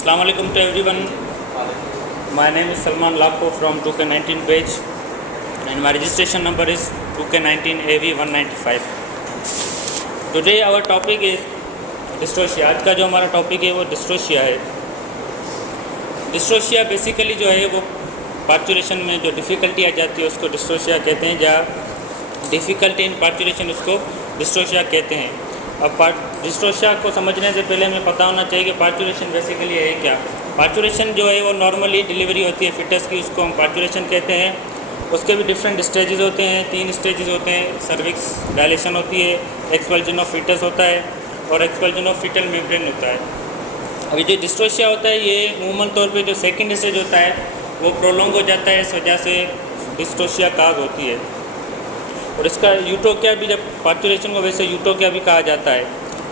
Assalamu alaikum to everyone. My name is Salman Lakho from 2K19 batch and my registration number is 2K19 AV195. Today our topic is डिस्ट्रोशिया. आज का जो हमारा topic है वो डिस्ट्रोशिया है. डिस्ट्रोशिया basically जो है वो पार्चुरेशन में जो डिफ़िकल्टी आ जाती है उसको डिस्ट्रोशिया कहते हैं, या डिफ़िकल्टी इन पार्चुरेशन उसको डिस्ट्रोशिया कहते हैं. अब डिस्ट्रोशिया को समझने से पहले हमें पता होना चाहिए कि पार्चुरेशन बेसिकली है क्या. पार्चुरेशन जो है वो नॉर्मली डिलीवरी होती है फिटस की, उसको हम पार्चुरेशन कहते हैं. उसके भी डिफरेंट स्टेजेस होते हैं, 3 स्टेजेस होते हैं. सर्विक्स डायलेशन होती है, एक्सपल्जन ऑफ फिटस होता है और एक्सपल्जन ऑफ फिटल मेम्ब्रेन होता है. अभी जो डिस्ट्रोशिया होता है ये अमूमन तौर पे जो सेकंड स्टेज होता है वो प्रोलॉन्ग हो जाता है, इस वजह से डिस्ट्रोशिया काज होती है. और इसका यूटोकिया भी, जब पार्चुरेशन को वैसे यूटोकिया भी कहा जाता है.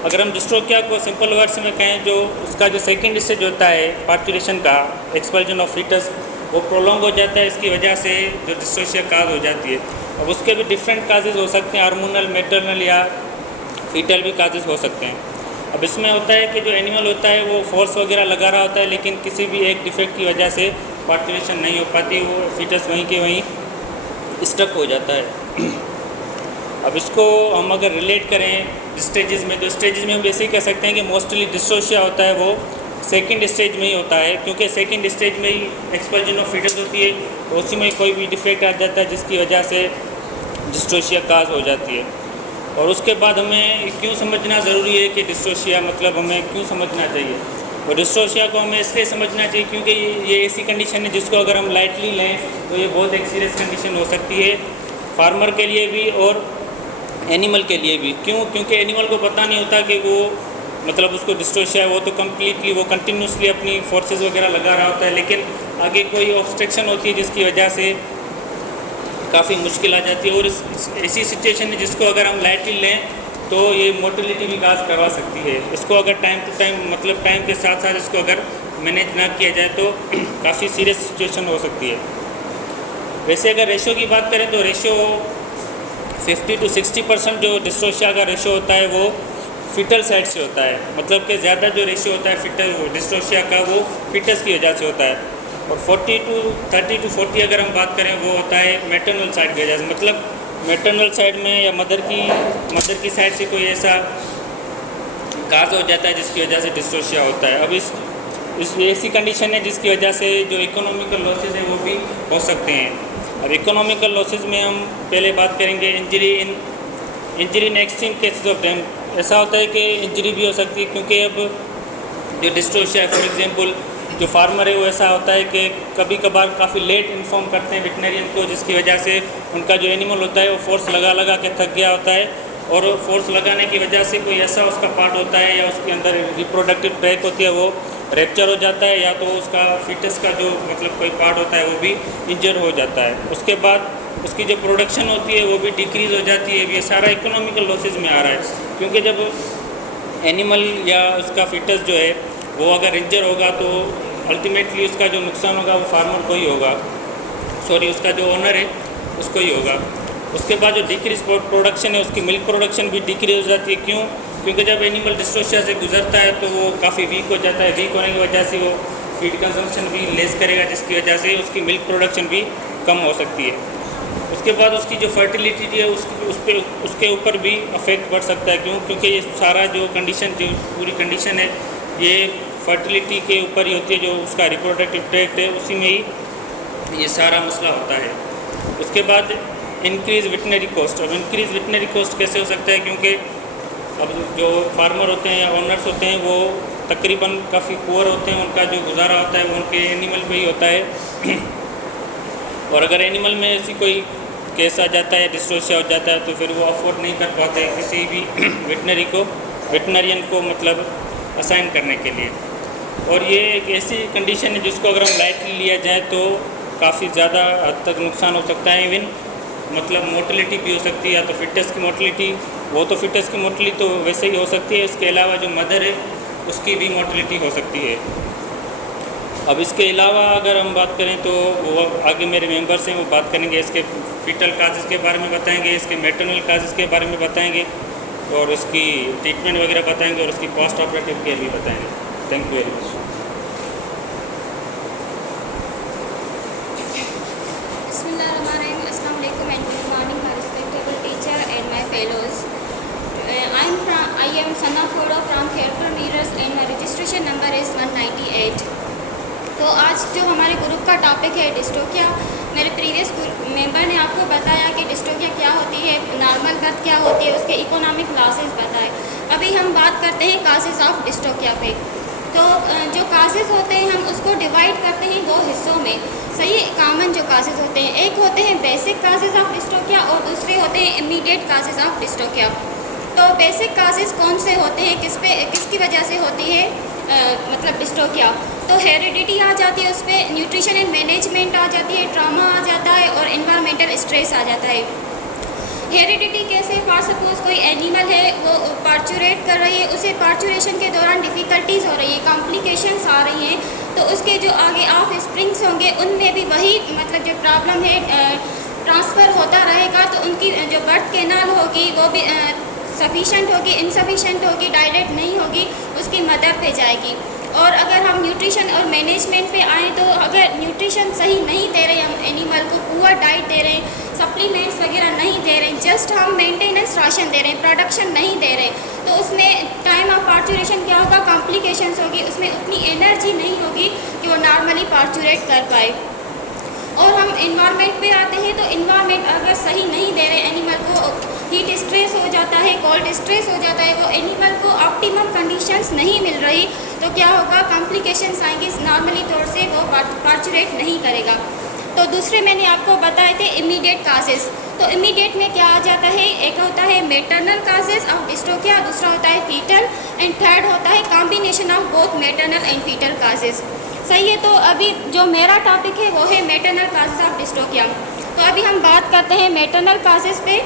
अगर हम डिस्ट्रोकिया को सिंपल वर्ड्स में कहें, जो उसका जो सेकंड स्टेज होता है पार्चुरेशन का, एक्सपल्जन ऑफ फीटस, वो प्रोलॉन्ग हो जाता है. इसकी वजह से जो डिस्ट्रोशिया काज हो जाती है. अब उसके भी डिफरेंट काजेज़ हो सकते हैं, हार्मोनल, मैटरनल या फीटल भी काजेज़ हो सकते हैं. अब इसमें होता है कि जो एनिमल होता है वो फोर्स वगैरह लगा रहा होता है, लेकिन किसी भी एक डिफेक्ट की वजह से पार्चुरेशन नहीं हो पाती, वो फीटस वहीं के वहीं स्टक हो जाता है. अब इसको हम अगर रिलेट करें स्टेजेस में, तो स्टेजेस में हम ऐसे ही कह सकते हैं कि मोस्टली डिस्ट्रोशिया होता है वो सेकंड स्टेज में ही होता है, क्योंकि सेकंड स्टेज में ही एक्सपल्जन ऑफ फीटस होती है, तो उसी में कोई भी डिफेक्ट आ जाता है जिसकी वजह से डिस्ट्रोशिया काज हो जाती है. और उसके बाद हमें क्यों समझना ज़रूरी है कि डिस्ट्रोशिया मतलब हमें क्यों समझना चाहिए. और डिस्ट्रोशिया को हमें इसलिए समझना चाहिए क्योंकि ये ऐसी कंडीशन है जिसको अगर हम लाइटली लें तो ये बहुत एक सीरियस कंडीशन हो सकती है, फार्मर के लिए भी और एनिमल के लिए भी. क्यों? क्योंकि एनिमल को पता नहीं होता कि वो मतलब उसको डिस्ट्रोशिया है. वो तो कम्प्लीटली वो कंटिन्यूसली अपनी फोर्सेस वगैरह लगा रहा होता है, लेकिन आगे कोई ऑब्स्ट्रक्शन होती है जिसकी वजह से काफ़ी मुश्किल आ जाती है. और ऐसी सिचुएशन है जिसको अगर हम लाइटली लें तो ये मोटिलिटी भी काज करवा सकती है. इसको अगर टाइम टू टाइम मतलब टाइम के साथ साथ इसको अगर मैनेज ना किया जाए तो काफ़ी सीरियस सिचुएशन हो सकती है. वैसे अगर रेशो की बात करें तो रेशो 50 to 60% जो डिस्ट्रोशिया का रेशो होता है वो फिटल साइड से होता है. मतलब कि ज़्यादा जो रेशो होता है फिटल डिस्ट्रोशिया का वो फिटस की वजह से होता है. और 30 to 40 अगर हम बात करें वो होता है मैटरनल साइड की वजह से. मतलब मैटरनल साइड में या मदर की साइड से कोई ऐसा काज हो जाता है जिसकी वजह से डिस्ट्रोशिया होता है. अब इस ऐसी कंडीशन है जिसकी वजह से जो इकोनॉमिकल लॉसेज हैं वो भी हो सकते हैं. अब इकोनॉमिकल लॉसेज में हम पहले बात करेंगे injury in extreme cases of dam. ऐसा होता है कि इंजरी भी हो सकती है, क्योंकि अब जो डिस्ट्रोशिया है, फॉर एग्जांपल जो फार्मर है वो ऐसा होता है कि कभी कभार काफ़ी लेट इन्फॉर्म करते हैं वेटनरियन को, जिसकी वजह से उनका जो एनिमल होता है वो फोर्स लगा के थक गया होता है. और फोर्स लगाने की वजह से कोई ऐसा उसका पार्ट होता है या उसके अंदर रिप्रोडक्टिव ट्रैक होती है वो रैप्चर हो जाता है, या तो उसका फीटस का जो मतलब कोई पार्ट होता है वो भी इंजर हो जाता है. उसके बाद उसकी जो प्रोडक्शन होती है वो भी डिक्रीज़ हो जाती है. ये सारा इकोनॉमिकल लॉसेज में आ रहा है, क्योंकि जब एनिमल या उसका फीटस जो है वो अगर इंजर होगा तो अल्टीमेटली उसका जो नुकसान होगा वो फार्मर को ही होगा, उसका जो ओनर है उसको ही होगा. उसके बाद जो डिक्रीज प्रोडक्शन है उसकी मिल्क प्रोडक्शन भी डिक्रीज हो जाती है. क्यों? क्योंकि जब एनिमल डिस्ट्रोशिया से गुजरता है तो वो काफ़ी वीक हो जाता है. वीक होने की वजह से वो फीड कंजम्पशन भी लेस करेगा, जिसकी वजह से उसकी मिल्क प्रोडक्शन भी कम हो सकती है. उसके बाद उसकी जो फर्टिलिटी है उसके ऊपर भी अफेक्ट पड़ सकता है. क्यों? क्योंकि ये सारा जो कंडीशन, जो पूरी कंडीशन है ये फर्टिलिटी के ऊपर ही होती है. जो उसका रिप्रोडक्टिव ट्रैक्ट है उसी में ही ये सारा मसला होता है. उसके बाद इंक्रीज़ वेटनरी कॉस्ट. अब इंक्रीज़ वेटनरी कॉस्ट कैसे हो सकता है? क्योंकि अब जो फार्मर होते हैं या ओनर्स होते हैं वो तकरीबन काफ़ी पुअर होते हैं, उनका जो गुजारा होता है वो उनके एनिमल पे ही होता है. और अगर एनिमल में ऐसी कोई केस आ जाता है, डिस्ट्रोशिया हो जाता है, तो फिर वो अफोर्ड नहीं कर पाते किसी भी वेटनरियन को मतलब असाइन करने के लिए. और ये एक ऐसी कंडीशन है जिसको अगर हम लाइटली लिया जाए तो काफ़ी ज़्यादा हद तक नुकसान हो सकता है. इवन मतलब मोटिलिटी भी हो सकती है, या तो फिटस की मोटिलिटी, वो तो फिटस की मोटिलिटी तो वैसे ही हो सकती है. इसके अलावा जो मदर है उसकी भी मोटिलिटी हो सकती है. अब इसके अलावा अगर हम बात करें तो वो आगे मेरे मेंबर्स हैं वो बात करेंगे, इसके फीटल काजेज़ के बारे में बताएंगे, इसके मैटरनल काजेज़ के बारे में बताएंगे, और उसकी ट्रीटमेंट वगैरह बताएंगे, और उसकी पोस्ट ऑपरेटिव केयर भी बताएंगे. Thank you very much. 98। तो आज जो हमारे ग्रुप का टॉपिक है डिस्टोकिया। मेरे प्रीवियस मेंबर ने आपको बताया कि डिस्टोकिया क्या होती है, नॉर्मल बर्थ क्या होती है, उसके इकोनॉमिक लॉसेस बताए। अभी हम बात करते हैं काजेज़ ऑफ डिस्टोकिया पे। तो जो काजेज़ होते हैं हम उसको डिवाइड करते हैं दो हिस्सों में। सही, कॉमन जो काजेज़ होते हैं, एक होते हैं बेसिक काजेज़ ऑफ डिस्टोकिया और दूसरे होते हैं इमीडिएट काजेज़ ऑफ डिस्टोकिया। तो बेसिक काजेज़ कौन से होते हैं, किसकी वजह से होती है मतलब डिस्टोकिया? तो हेरिडिटी आ जाती है, उस पर न्यूट्रिशन एंड मैनेजमेंट आ जाती है, ट्रॉमा आ जाता है और इन्वायरमेंटल स्ट्रेस आ जाता है। हेरिडिटी कैसे? फॉर सपोज कोई एनिमल है, वो पार्चुरेट कर रही है, उसे पार्चुरेशन के दौरान डिफ़िकल्टीज़ हो रही है, कॉम्प्लिकेशंस आ रही हैं, तो उसके जो आगे ऑफ स्प्रिंग्स होंगे उनमें भी वही मतलब जो प्रॉब्लम है ट्रांसफ़र होता रहेगा। तो उनकी जो बर्थ कैनाल होगी वो भी सफिशेंट होगी, इनसफिशेंट होगी, डायलेट नहीं होगी, उसकी मदर पे जाएगी। और अगर हम न्यूट्रिशन और मैनेजमेंट पे आएँ तो अगर न्यूट्रिशन सही नहीं दे रहे हम एनिमल को, पुअर डाइट दे रहे हैं, सप्लीमेंट्स वगैरह नहीं दे रहे हैं, जस्ट हम मेंटेनेंस राशन दे रहे हैं, प्रोडक्शन नहीं दे रहे, तो उसमें टाइम ऑफ पार्चुरेशन क्या होगा? कॉम्प्लिकेशंस होगी, उसमें उतनी एनर्जी नहीं होगी कि वो नॉर्मली पार्चुरेट कर पाए। और हम इन्वायरमेंट पे आते हैं, तो इन्वायरमेंट अगर सही नहीं दे रहे एनिमल को, हीट स्ट्रेस हो जाता है, कोल्ड स्ट्रेस हो जाता है, वो एनिमल को ऑप्टिमम कंडीशंस नहीं मिल रही, तो क्या होगा? कॉम्प्लिकेशंस आएंगी, नॉर्मली तौर से वो पार्चुरेट नहीं करेगा। तो दूसरे मैंने आपको बताए थे इमीडिएट काजेज़। तो इमीडिएट में क्या आ जाता है? एक होता है मेटरनल काजेज़ ऑफ डिस्टोकिया, दूसरा होता है फीटल, एंड थर्ड होता है combination of both maternal and foetal causes. सही है। तो अभी जो मेरा टॉपिक है वो है मेटरनल काजेज़ ऑफ डिस्टोकिया। तो अभी हम बात करते हैं मेटरनल काजेज़ पे।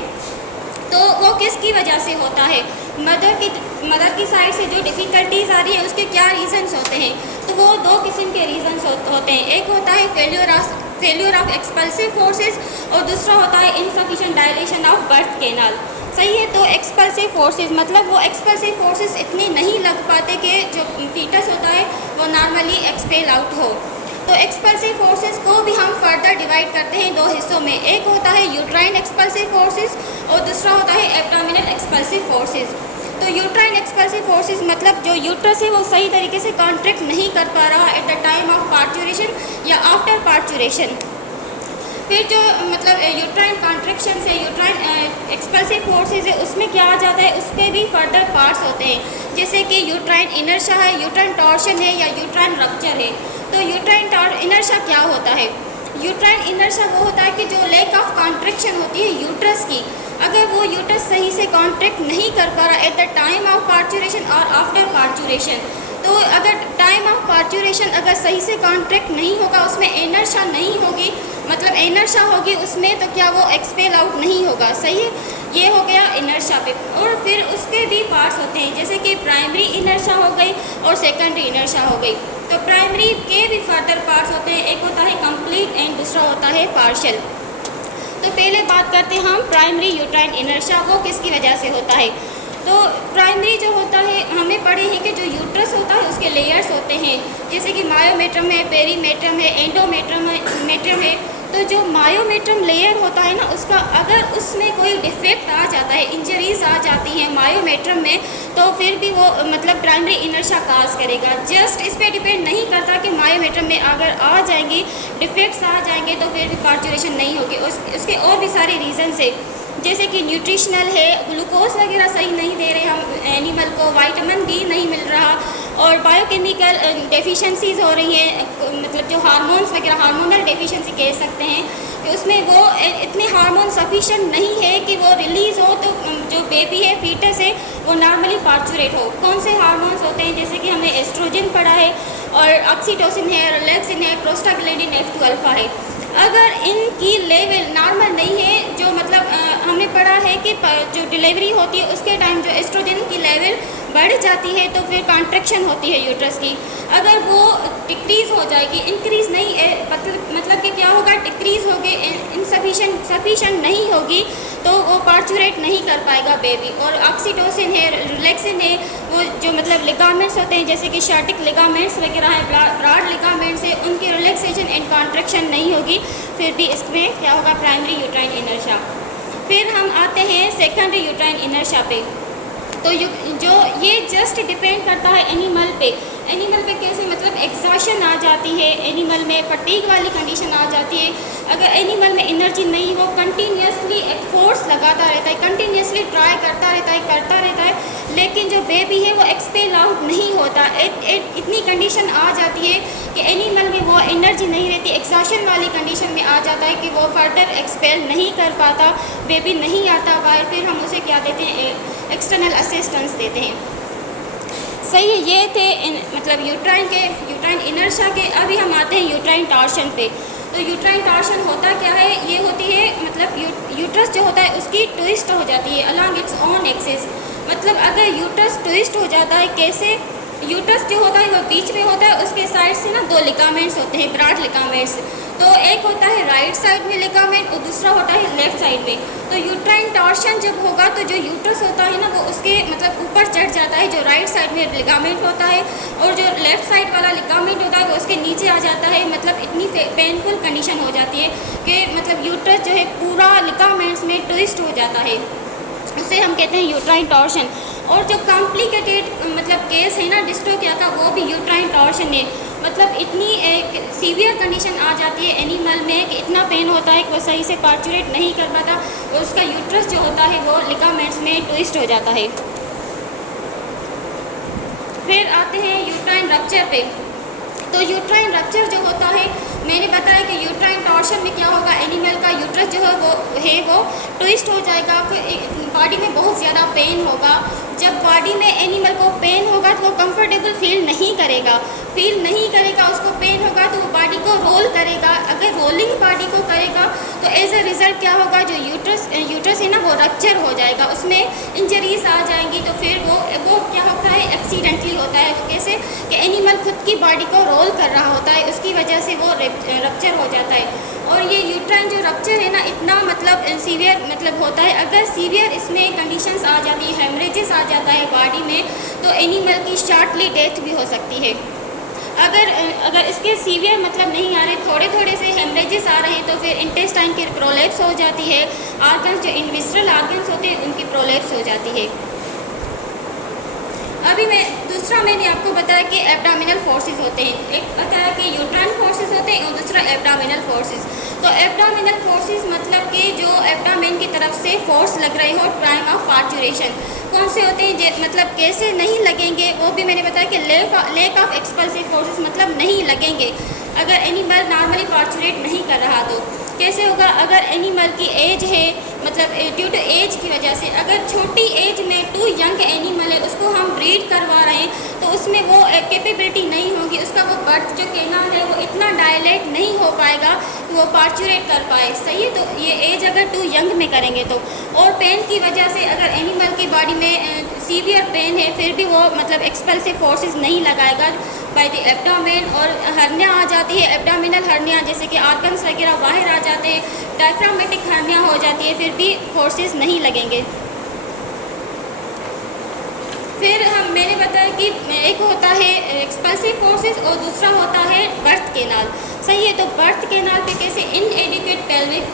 तो वो किसकी वजह से होता है? मदर की साइड से जो डिफ़िकल्टीज़ आ रही है उसके क्या रीज़न्स होते हैं? तो वो दो किस्म के रीज़न्स होते हैं। एक होता है फेल्योर ऑफ एक्सपल्सिव फोर्सेस और दूसरा होता है insufficient dilation of birth canal. सही है। तो एक्सपल्सिव फोर्सेस मतलब वो एक्सपल्सिव फोर्सेस इतने नहीं लग पाते कि जो फीटस होता है वो नॉर्मली एक्सपेल आउट हो। तो एक्सपल्सिव फोर्सेस को भी हम फर्दर डिवाइड करते हैं दो हिस्सों में। एक होता है यूट्राइन एक्सपल्सिव फोर्सेस और दूसरा होता है एब्डोमिनल एक्सपल्सिव फोर्सेस। तो यूट्राइन एक्सपल्सिव फोर्सेस मतलब जो यूट्रस है वो सही तरीके से कॉन्ट्रैक्ट नहीं कर पा रहा at the time of parturition या आफ्टर पार्चुरेशन। फिर जो मतलब यूट्राइन कॉन्ट्रैक्शन से यूट्राइन एक्सपल्सिव फोर्सेस है उसमें क्या आ जाता है, उसके भी फर्दर पार्ट्स होते हैं, जैसे कि यूट्राइन इनर्शिया है, यूट्राइन टॉर्शन है या यूट्राइन रप्चर है। तो यूट्राइन इनर्शिया क्या होता है? यूट्राइन इनर्शिया वो होता है कि जो लैक ऑफ कॉन्ट्रैक्शन होती है यूट्रस की, अगर वो यूट्रस सही से कॉन्ट्रैक्ट नहीं कर पा रहा at the time of parturition और आफ्टर पार्चुरेशन, तो अगर टाइम ऑफ पार्चुरेशन अगर सही से कॉन्ट्रैक्ट नहीं होगा, उसमें इनर्शिया नहीं होगी, मतलब इनर्शिया होगी उसमें, तो क्या वो एक्सपेल आउट नहीं होगा। सही है। ये हो गया इनर्शिया पे। और फिर उसके भी पार्ट्स होते हैं, जैसे कि प्राइमरी इनर्शिया हो गई और सेकेंडरी इनर्शिया हो गई। तो प्राइमरी के भी फर्दर पार्ट्स होते हैं, एक होता है कंप्लीट एंड दूसरा होता है पार्शियल। तो पहले बात करते हैं हम प्राइमरी यूट्राइन इनर्शिया, वो किसकी वजह से होता है। तो प्राइमरी जो होता है, हमें पढ़े हैं कि जो यूट्रस होता है उसके लेयर्स होते हैं, जैसे कि मायोमेट्रम है, पेरीमेट्रम है, एंडोमेट्रम है। तो जो मायोमेट्रम लेयर होता है ना, उसका अगर उसमें कोई डिफेक्ट आ जाता है, इंजरीज आ जाती हैं मायोमेट्रम में, तो फिर भी वो मतलब प्राइमरी इनर्शिया काज करेगा। जस्ट इस पर डिपेंड नहीं करता कि मायोमेट्रम में अगर आ जाएंगी, डिफेक्ट्स आ जाएंगे, तो फिर भी पार्चुरेशन नहीं होगी। उसके और भी सारे रीजंस है, जैसे कि न्यूट्रिशनल है, ग्लूकोज वगैरह सही नहीं दे रहे हम एनिमल को, विटामिन डी नहीं मिल रहा, और बायोकेमिकल डेफिशिएंसीज हो रही हैं, मतलब जो हार्मोन्स वगैरह, हार्मोनल डेफिशिएंसी कह सकते हैं कि उसमें वो इतने हार्मोन सफिशिएंट नहीं है कि वो रिलीज़ हो, तो जो बेबी है, फीटस है, वो नॉर्मली पार्चुरेट हो। कौन से हार्मोन्स होते हैं? जैसे कि हमने एस्ट्रोजन पढ़ा है, और ऑक्सीटोसिन है, रिलैक्सिन है, प्रोस्टाग्लैंडिन F2 अल्फा है। अगर इनकी लेवल नॉर्मल नहीं है, जो मतलब हमने पढ़ा है कि जो डिलीवरी होती है उसके टाइम जो एस्ट्रोजन की लेवल बढ़ जाती है, तो फिर कॉन्ट्रैक्शन होती है यूट्रस की, अगर वो डिक्रीज़ हो जाएगी, इंक्रीज़ नहीं है, मतलब कि क्या होगा, डिक्रीज़ होगी, सफिशेंट नहीं होगी, तो वो पार्चुरेट नहीं कर पाएगा बेबी। और ऑक्सीटोसिन है, रिलैक्सिन है, वो जो मतलब लिगामेंट्स होते हैं, जैसे कि शार्टिक लिगामेंट्स वगैरह है, ब्रॉड लिगामेंट्स है, उनकी रिलैक्सेशन एंड कॉन्ट्रैक्शन नहीं होगी, फिर भी इसमें क्या होगा, प्राइमरी यूट्राइन इनर्शिया। फिर हम आते हैं सेकेंडरी यूट्राइन इनर्शिया पे। तो जो ये जस्ट डिपेंड करता है एनिमल पे। एनिमल पे कैसे मतलब एग्जॉशन आ जाती है, एनिमल में फटीग वाली कंडीशन आ जाती है। अगर एनिमल में एनर्जी नहीं हो, कंटिन्यूसली फोर्स लगाता रहता है, कंटिन्यूसली ट्राई करता रहता है, लेकिन जो बेबी है वो एक्सपेल आउट नहीं होता। इतनी कंडीशन आ जाती है कि एनिमल में वो एनर्जी नहीं रहती, एग्जॉशन वाली कंडीशन में आ जाता है कि वो फर्दर एक्सपेल नहीं कर पाता, बेबी नहीं आता बाहर। फिर हम उसे क्या देते हैं, एक्सटर्नल असिस्टेंस देते हैं। सही है, ये थे मतलब यूट्राइन इनर्शिया के। अभी हम आते हैं यूट्राइन टॉर्शन पे। तो यूट्राइन टॉर्शन होता क्या है, ये होती है मतलब यूट्रस जो होता है उसकी ट्विस्ट हो जाती है अलॉन्ग इट्स ओन एक्सिस। मतलब अगर यूट्रस ट्विस्ट हो जाता है, कैसे, यूट्रस जो होता है वो बीच में होता है, उसके साइड से ना 2 लिगामेंट्स होते हैं, ब्रॉड लिगामेंट्स। तो एक होता है राइट साइड में लिगामेंट और दूसरा होता है लेफ्ट साइड में। तो यूट्राइन टॉर्शन जब होगा तो जो यूट्रस होता है ना वो उसके मतलब ऊपर चढ़ जाता है, जो राइट साइड में लिगामेंट होता है, और जो लेफ्ट साइड वाला लिगामेंट होता है वो उसके नीचे आ जाता है। मतलब इतनी पेनफुल कंडीशन हो जाती है कि मतलब यूट्रस जो है पूरा लिगामेंट्स में ट्विस्ट हो जाता है, उसे हम कहते हैं यूट्राइन टॉर्शन। और जो कॉम्प्लिकेटेड मतलब केस है ना डिस्ट्रोकिया का, वो भी यूट्राइन टॉर्शन है। मतलब इतनी एक सीवियर कंडीशन आ जाती है एनिमल में कि इतना पेन होता है कि वो सही से पार्चुरेट नहीं कर पाता, और उसका यूट्रस जो होता है वो लिगामेंट्स में ट्विस्ट हो जाता है। फिर आते हैं यूट्राइन रप्चर पे। तो यूट्राइन रप्चर जो होता है, मैंने बताया कि यूट्राइन टॉर्शन में क्या होगा, एनिमल का यूट्रस जो है वो ट्विस्ट हो जाएगा, बॉडी में बहुत ज़्यादा पेन होगा। जब बॉडी में एनिमल को पेन होगा तो वो कंफर्टेबल फील नहीं करेगा, उसको पेन होगा तो वो बॉडी को रोल करेगा। अगर रोलिंग बॉडी को करेगा तो एज अ रिज़ल्ट क्या होगा, जो यूट्रस है ना वो रप्चर हो जाएगा, उसमें इंजरीज आ जाएंगी। तो फिर वो क्या होता है, एक्सीडेंटली होता है। वो कैसे कि एनिमल खुद की बॉडी को रोल कर रहा होता है, उसकी वजह से वो रप्चर हो जाता है। और ये यूट्राइन जो रप्चर है ना इतना मतलब सीवियर मतलब होता है। अगर सीवियर इसमें कंडीशंस आ जाती है, हेमरेजेस आ जाता है बॉडी में, तो एनिमल की शॉर्टली डेथ भी हो सकती है। अगर इसके सीवियर मतलब नहीं आ रहे, थोड़े से हेमरेजेस आ रहे हैं, तो फिर इंटेस्टाइन की प्रोलैप्स हो जाती है। आर्गन्स जो इनविस्ट्रल आर्गन्स होते हैं उनकी प्रोलैप्स हो जाती है। अभी दूसरा मैंने आपको बताया कि एब्डोमिनल फोर्सेस होते हैं। एक बताया कि यूट्राइन फोर्सेस होते हैं और दूसरा एब्डोमिनल फोर्सेस। तो एब्डोमिनल फोर्सेस मतलब कि जो एब्डोमेन की तरफ से फोर्स लग रहे हो टाइम ऑफ पार्चुरेशन, कौन से होते हैं, मतलब कैसे नहीं लगेंगे वो भी मैंने बताया कि लेक ऑफ एक्सपल्सिव फोर्सेस मतलब नहीं लगेंगे अगर एनिमल नॉर्मली पार्चुरेट नहीं कर रहा। तो कैसे होगा, अगर एनिमल की एज है मतलब ड्यू टू एज की वजह से, अगर छोटी एज में टू यंग एनिमल है उसको हम ब्रीड करवा रहे हैं तो उसमें वो कैपेबिलिटी नहीं होगी, उसका वो बर्थ जो कैनाल है वो इतना डायलेट नहीं हो पाएगा कि वो पार्चुरेट कर पाए। सही है, तो ये एज अगर टू यंग में करेंगे तो। और पेन की वजह से अगर एनिमल की बॉडी में सीवियर पेन है फिर भी वो मतलब एक्सपल्सिव फोर्सेस नहीं लगाएगा बाय द एब्डोमेन। और हर्निया आ जाती है, एब्डोमिनल हर्निया, जैसे कि आर्गन्स वगैरह बाहर आ जाते हैं, डायफ्रामेटिक हर्निया हो जाती है, फिर भी फोर्सेस नहीं लगेंगे। फिर मैंने बताया कि एक होता है एक्सपल्सिव फोर्सेस और दूसरा होता है बर्थ कैनाल। सही है, तो बर्थ कैनाल पे कैसे इनएडिक्वेट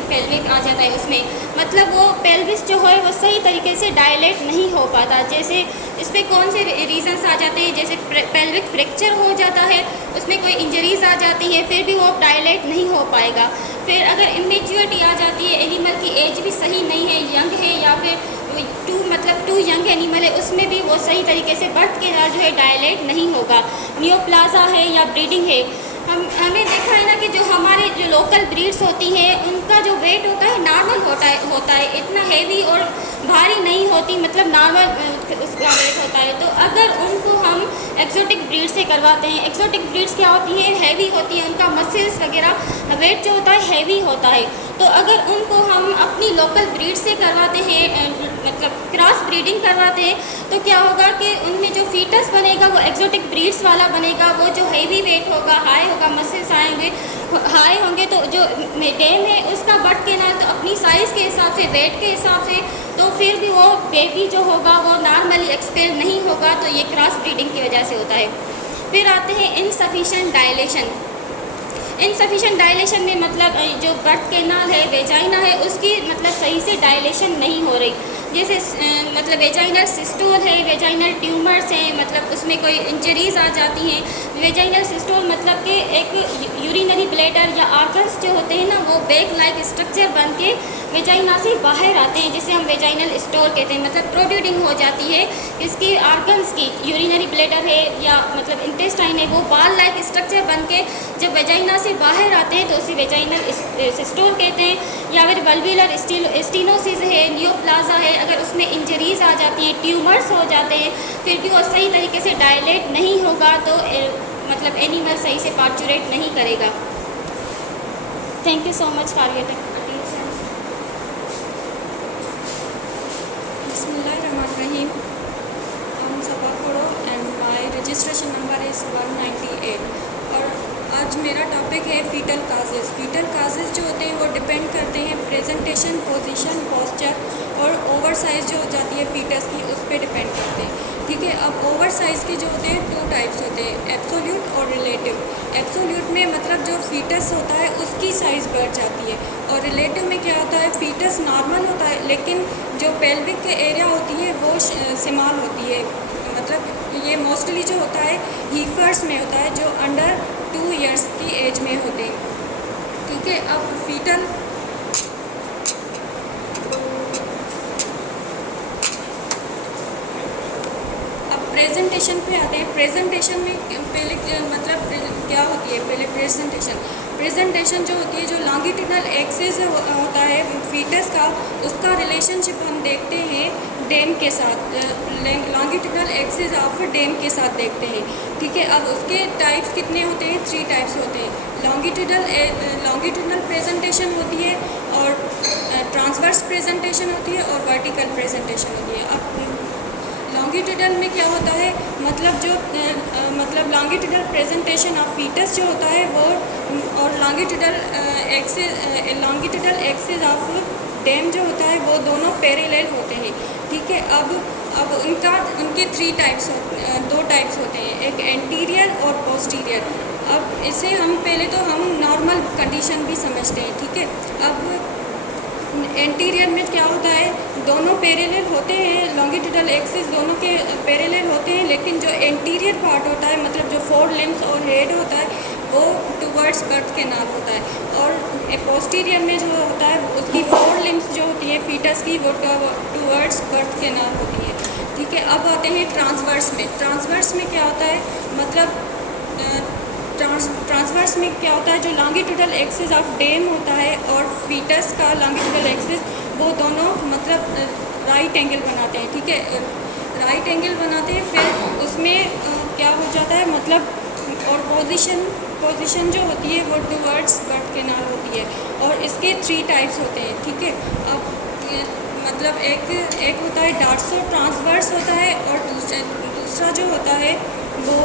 पेल्विक आ जाता है उसमें, मतलब वो पेल्विस जो है वो सही तरीके से डायलेट नहीं हो पाता। जैसे इसमें कौन से रीजंस आ जाते हैं, जैसे पेल्विक फ्रैक्चर हो जाता है, उसमें कोई इंजरीज आ जाती है, फिर भी वो डायलेट नहीं हो पाएगा। फिर अगर इमेच्योरिटी आ जाती है, एनिमल की एज भी सही नहीं है, यंग है या फिर टू यंग एनिमल है, उसमें भी वो सही तरीके से बर्थ कैनाल जो है डायलेट नहीं होगा। नियोप्लाजा है या ब्रीडिंग है, हमें देखा है ना कि जो हमारे जो लोकल ब्रीड्स होती हैं उनका जो वेट होता है नॉर्मल होता है, इतना हेवी और भारी नहीं होती, मतलब नॉर्मल उसका वेट होता है। तो अगर उनको हम एक्सोटिक ब्रीड से करवाते हैं, एक्सोटिक ब्रीड्स क्या होती हैं, हैवी होती है, उनका मसल्स वगैरह वेट जो होता है हैवी होता है। तो अगर उनको हम अपनी लोकल ब्रीड से करवाते हैं, मतलब क्रॉस ब्रीडिंग करवाते हैं, तो क्या होगा कि उनमें जो फीटस बनेगा वो एक्सोटिक ब्रीड्स वाला बनेगा, वो जो हैवी वेट होगा, हाई होगा, मसल्स हाई होंगे, तो जो डेम है उसका बर्थ कैनाल तो अपनी साइज़ के हिसाब से, वेट के हिसाब से, तो फिर भी वो बेबी जो होगा वो नॉर्मली एक्सपेल नहीं होगा। तो ये क्रॉस ब्रीडिंग की वजह से होता है। फिर आते हैं इनसफिशिएंट डायलेशन। इनसफिशिएंट डायलेशन में मतलब जो बर्थ कैनाल है, वेजाइना है, उसकी मतलब सही से डायलेशन नहीं हो रही। जैसे मतलब वेजाइनल सिस्टोल है, वेजाइनल ट्यूमर्स हैं, मतलब उसमें कोई इंजरीज आ जाती हैं। वेजाइनल सिस्टोल मतलब कि एक यूरिनरी ब्लैडर या आर्गन्स जो होते हैं ना, वो बैग लाइक स्ट्रक्चर बन के वेजाइना से बाहर आते हैं, जिसे हम वेजाइनल स्टोल कहते हैं। मतलब प्रोड्यूडिंग हो जाती है इसकी आर्गन्स की, यूरिनरी ब्लैडर है या मतलब इंटेस्टाइन है, वो बाल लाइक स्ट्रक्चर बन के जब वेजाइना से बाहर आते हैं तो उसे वेजाइनल सिस्टोल कहते हैं। या फिर वल्वुलर स्टेनोसिस है, नियोप्लाज़ा है, अगर उसमें इंजरीज आ जाती हैं, ट्यूमर्स हो जाते हैं, फिर भी वो सही तरीके से डायलेट नहीं होगा तो मतलब एनिमल सही से पार्चुरेट नहीं करेगा। Thank you so much for your attention. बिस्मिल्लाहिर्रहमानिर्रहीम। I'm Sabah Koro and my registration number is 198। और आज मेरा टॉपिक है फीटल काजेज़। फीटल काजेज़ जो होते हैं वो डिपेंड करते हैं प्रेजेंटेशन, पोजीशन, पोस्चर और ओवर साइज़ जो हो जाती है फीटस की, उस पर डिपेंड करते हैं। ठीक है, अब ओवर साइज़ के जो होते हैं 2 टाइप्स होते हैं, एब्सोल्यूट और रिलेटिव। एब्सोल्यूट में मतलब जो फीटस होता है उसकी साइज़ बढ़ जाती है, और रिलेटिव में क्या होता है, फीटस नॉर्मल होता है लेकिन जो पेल्विक के एरिया होती है वो स्मॉल होती है। मतलब ये मोस्टली जो होता है हीफर्स में होता है, जो अंडर 2 इयर्स की एज में होते हैं। ठीक है, अब फीटल प्रेजेंटेशन पे आते हैं। प्रेजेंटेशन में पहले मतलब क्या होती है, पहले प्रेजेंटेशन जो होती है, जो लॉन्गिट्यूडनल एक्सिस होता है फीटस का, उसका रिलेशनशिप हम देखते हैं डेम के साथ, लॉन्गिट्यूडनल एक्सिस ऑफ डेम के साथ देखते हैं। ठीक है, अब उसके टाइप्स कितने होते हैं, 3 टाइप्स होते हैं। लॉन्गिट्यूडनल प्रेजेंटेशन होती है, और ट्रांसवर्स प्रेजेंटेशन होती है, और वर्टिकल प्रेजेंटेशन होती है। अब लॉन्गिट्यूडल में क्या होता है, मतलब जो मतलब लॉन्गिट्यूडल प्रेजेंटेशन ऑफ फीटस जो होता है वो, और लॉन्गिट्यूडल एक्सिस ऑफ डेम जो होता है वो दोनों पैरेलल होते हैं। ठीक है, अब उनके 2 टाइप्स होते हैं, एक एंटीरियर और पोस्टीरियर। अब इसे हम पहले तो हम नॉर्मल कंडीशन भी समझते हैं। ठीक है, अब एंटीरियर में क्या होता है, दोनों पैरेलल होते हैं, लॉन्गिट्यूडल एक्सिस दोनों के पैरेलल होते हैं, लेकिन जो एंटीरियर पार्ट होता है, मतलब जो 4 लिम्स और हेड होता है, वो टुवर्ड्स बर्थ कैनाल होता है। और पोस्टीरियर में जो होता है उसकी 4 लिम्स जो होती है फीटस की, वो टुवर्ड्स बर्थ कैनाल होती है। ठीक है, अब आते हैं ट्रांसवर्स में। ट्रांसवर्स में क्या होता है, मतलब ट्रांसवर्स में क्या होता है, जो लॉन्गिट्यूडल एक्सिस ऑफ डेम होता है और फीटस का लॉन्गिट्यूडल एक्सिस, वो दोनों मतलब राइट एंगल बनाते हैं। ठीक है, राइट एंगल बनाते हैं, फिर उसमें क्या हो जाता है, मतलब और पोजीशन जो होती है वो टुवर्ड्स बर्थ कैनाल होती है, और इसके 3 टाइप्स होते हैं। ठीक है, अब मतलब एक होता है डार्सो ट्रांसवर्स होता है, और दूसरा जो होता है वो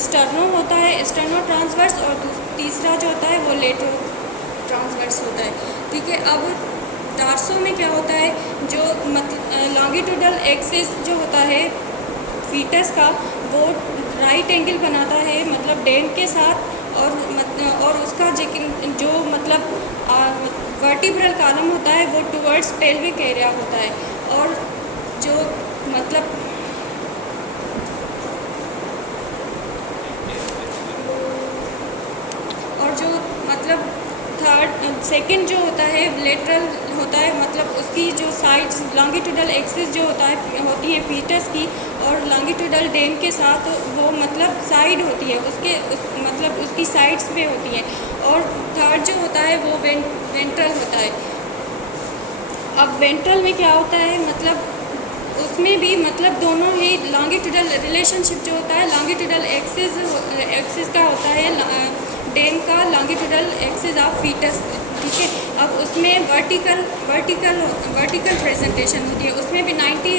स्टर्नो होता है, स्टर्नो ट्रांसवर्स, और तीसरा जो होता है वो लेटरो ट्रांसवर्स होता है। ठीक है, अब डार्सो में क्या होता है, जो मतलब लॉन्गिट्यूडल एक्सिस जो होता है फीटस का, वो राइट एंगल बनाता है मतलब डेम के साथ, और उसका जो मतलब वर्टिब्रल कॉलम होता है वो टुवर्ड्स पेल्विक एरिया होता है, और जो मतलब सेकंड जो होता है लेटरल होता है, मतलब उसकी जो साइड्स लॉन्गिट्यूडल एक्सिस जो होती है फीटस की, और लॉन्गिट्यूडल डेम के साथ वो मतलब साइड होती है मतलब उसकी साइड्स पे होती है, और थर्ड जो होता है वो वेंट्रल होता है। अब वेंट्रल में क्या होता है, मतलब उसमें भी मतलब दोनों ही लॉन्गिट्यूडल रिलेशनशिप जो होता है, लॉन्गिट्यूडल एक्सिस का होता है डेम का, लॉन्गिट्यूडल एक्सिस ऑफ फीटस। ठीक है, अब उसमें वर्टिकल प्रेजेंटेशन होती है, उसमें भी 90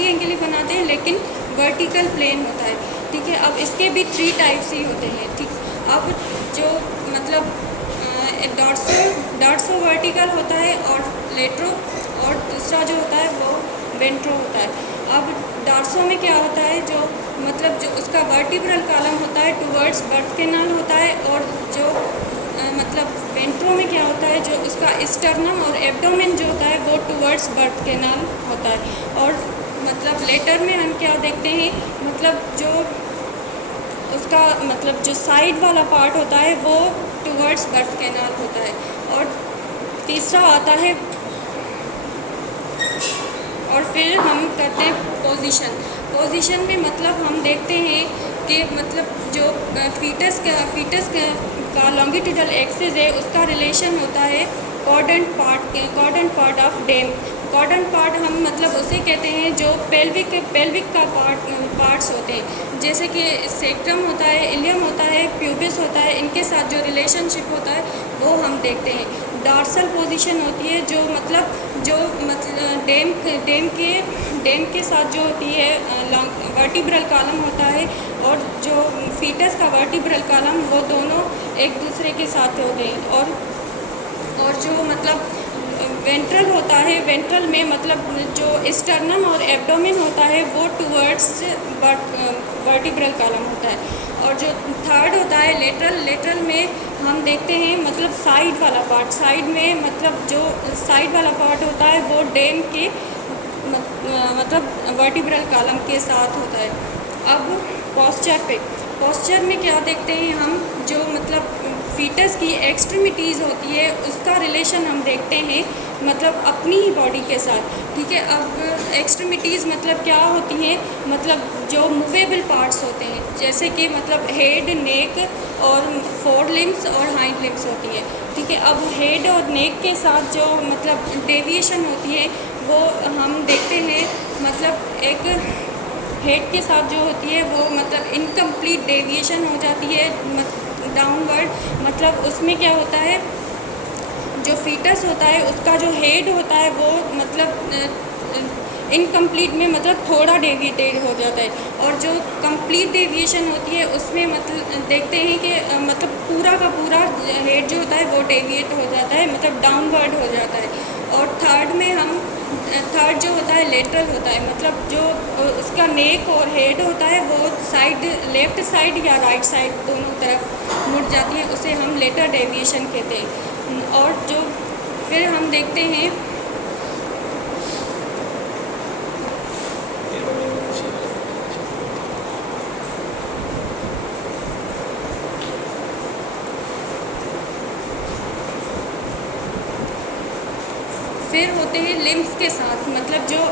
एंगल ही बनाते हैं, लेकिन वर्टिकल प्लेन होता है। ठीक है, अब इसके भी 3 टाइप्स ही होते हैं। ठीक, अब जो मतलब डॉर्सो वर्टिकल होता है और लेट्रो, और दूसरा जो होता है वो वेंट्रो होता है। अब डॉर्सो में क्या होता है, जो मतलब जो उसका वर्टिब्रल कॉलम होता है टुवर्ड्स बर्थ कैनाल होता है, और जो मतलब वेंट्रो में क्या होता है, जो उसका स्टर्नम और एब्डोमेन जो होता है वो टुवर्ड्स बर्थ कैनाल होता है। और मतलब लेटर में हम क्या देखते हैं, मतलब जो उसका मतलब जो साइड वाला पार्ट होता है वो टुवर्ड्स बर्थ कैनाल होता है। और तीसरा आता है, और फिर हम करते हैं पोजीशन में मतलब हम देखते हैं कि मतलब जो फीटस का लॉन्गिट्यूडल एक्सिस है उसका रिलेशन होता है कॉर्डेंट पार्ट ऑफ डेम। कॉर्डेंट पार्ट हम मतलब उसे कहते हैं जो पेल्विक का पार्ट्स होते हैं, जैसे कि सेक्टम होता है, इलियम होता है, प्यूबिस होता है, इनके साथ जो रिलेशनशिप होता है वो हम देखते हैं। डॉर्सल पोजीशन होती है जो मतलब डेम के साथ जो होती है वर्टिब्रल कॉलम होता है, और जो फीटस का वर्टिब्रल कॉलम वो दोनों एक दूसरे के साथ होते हैं। और जो मतलब वेंट्रल होता है, वेंट्रल में मतलब जो स्टर्नम और एब्डोमेन होता है वो टुवर्ड्स वर्टिब्रल कॉलम होता है। और जो थर्ड होता है लेटरल में हम देखते हैं मतलब साइड वाला पार्ट, साइड में मतलब जो साइड वाला पार्ट होता है वो डेम के मतलब वर्टिब्रल कॉलम के साथ होता है। अब पोस्चर में क्या देखते हैं हम, जो मतलब फीटस की एक्सट्रीमिटीज़ होती है उसका रिलेशन हम देखते हैं मतलब अपनी ही बॉडी के साथ, ठीक है। अब एक्सट्रीमिटीज़ मतलब क्या होती हैं, मतलब जो मूवेबल पार्ट्स होते हैं, जैसे कि मतलब हेड, नेक और फोर लिम्स और हाइंड लिम्स होती है, ठीक है। अब हेड और नेक के साथ जो मतलब डेविएशन होती है वो हम देखते हैं, मतलब एक हेड के साथ जो होती है वो मतलब इनकम्प्लीट डेविएशन हो जाती है डाउनवर्ड। मतलब उसमें क्या होता है, जो फीटस होता है उसका जो हेड होता है वो मतलब इनकम्प्लीट में मतलब थोड़ा डेविएटेड हो जाता है, और जो कंप्लीट डेविएशन होती है उसमें मतलब देखते हैं कि मतलब पूरा का पूरा हेड जो होता है वो डेविएट हो जाता है, मतलब डाउनवर्ड हो जाता है। और थर्ड जो होता है लेटरल होता है, मतलब जो उसका नेक और हेड होता है वो साइड, लेफ़्ट साइड या राइट साइड दोनों तरफ मुड़ जाती है, उसे हम लेटर डेविएशन कहते हैं। और जो फिर हम देखते हैं फिर होते हैं लिम्स के साथ, मतलब जो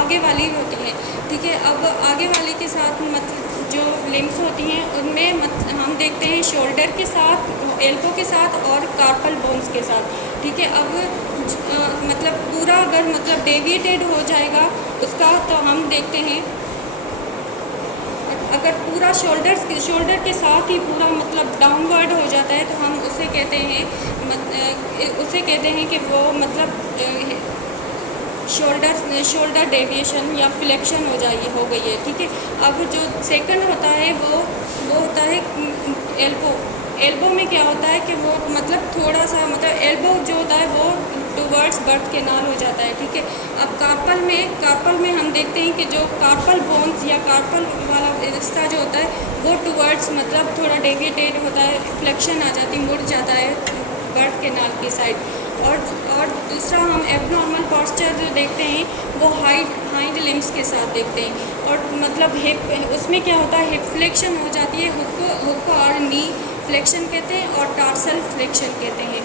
आगे वाली होती है, ठीक है। अब आगे वाली के साथ मतलब जो लिम्स होती हैं उनमें हम देखते हैं शोल्डर के साथ, एल्बो के साथ और कार्पल बोन्स के साथ, ठीक है। अब मतलब पूरा अगर मतलब डेविएटेड हो जाएगा उसका तो हम देखते हैं, अगर पूरा शोल्डर के साथ ही पूरा मतलब डाउनवर्ड हो जाता है तो हम उसे कहते हैं कि वो मतलब शोल्डर डेविएशन या फ्लेक्शन हो गई है, ठीक है। अब जो सेकंड होता है वो होता है एल्बो में क्या होता है कि वो मतलब थोड़ा सा मतलब एल्बो जो होता है वो टुवर्ड्स बर्थ कैनाल हो जाता है, ठीक है। अब कार्पल में हम देखते हैं कि जो कार्पल बोन्स या कार्पल वाला हिस्सा जो होता है वो टुवर्ड्स मतलब थोड़ा डेविएटेड होता है, फ्लेक्शन आ जाती, मुड़ जाता है बर्थ कैनाल की साइड। और दूसरा हम एबनॉर्मल पोस्चर जो देखते हैं वो हाइंड लिम्स के साथ देखते हैं, और मतलब हिप, उसमें क्या होता है हिप फ्लेक्शन हो जाती है, हुक और नी फ्लेक्शन कहते हैं और टार्सल फ्लेक्शन कहते हैं।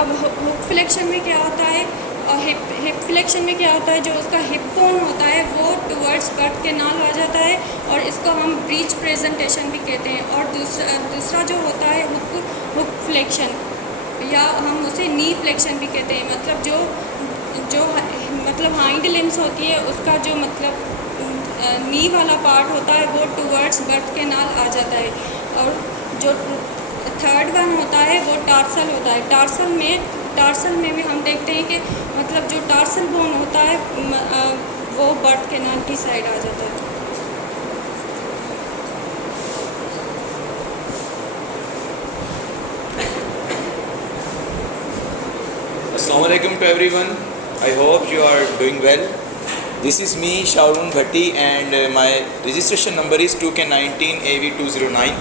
अब हुक फ्लेक्शन में क्या होता है और हिप फ्लेक्शन में क्या होता है, जो उसका हिप बोन होता है वो टुवर्ड्स बर्थ कैनाल आ जाता है, और इसको हम ब्रीच प्रेजेंटेशन भी कहते हैं। और दूसरा जो होता है हुक फ्लेक्शन, या हम उसे नी फ्लेक्शन भी कहते हैं, मतलब जो मतलब हाइंड लिम्स होती है उसका जो मतलब नी वाला पार्ट होता है वो टुवर्ड्स बर्थ कैनाल आ जाता है। और जो थर्ड वन होता है वो टार्सल होता है। टार्सल में भी हम देखते हैं कि मतलब जो टार्सल बोन होता है वो बर्थ कैनाल की साइड आ जाता है। Assalamualaikum to everyone. I hope you are doing well. This is me, Shaurun Bhatti, and my registration number is 2K19AV209.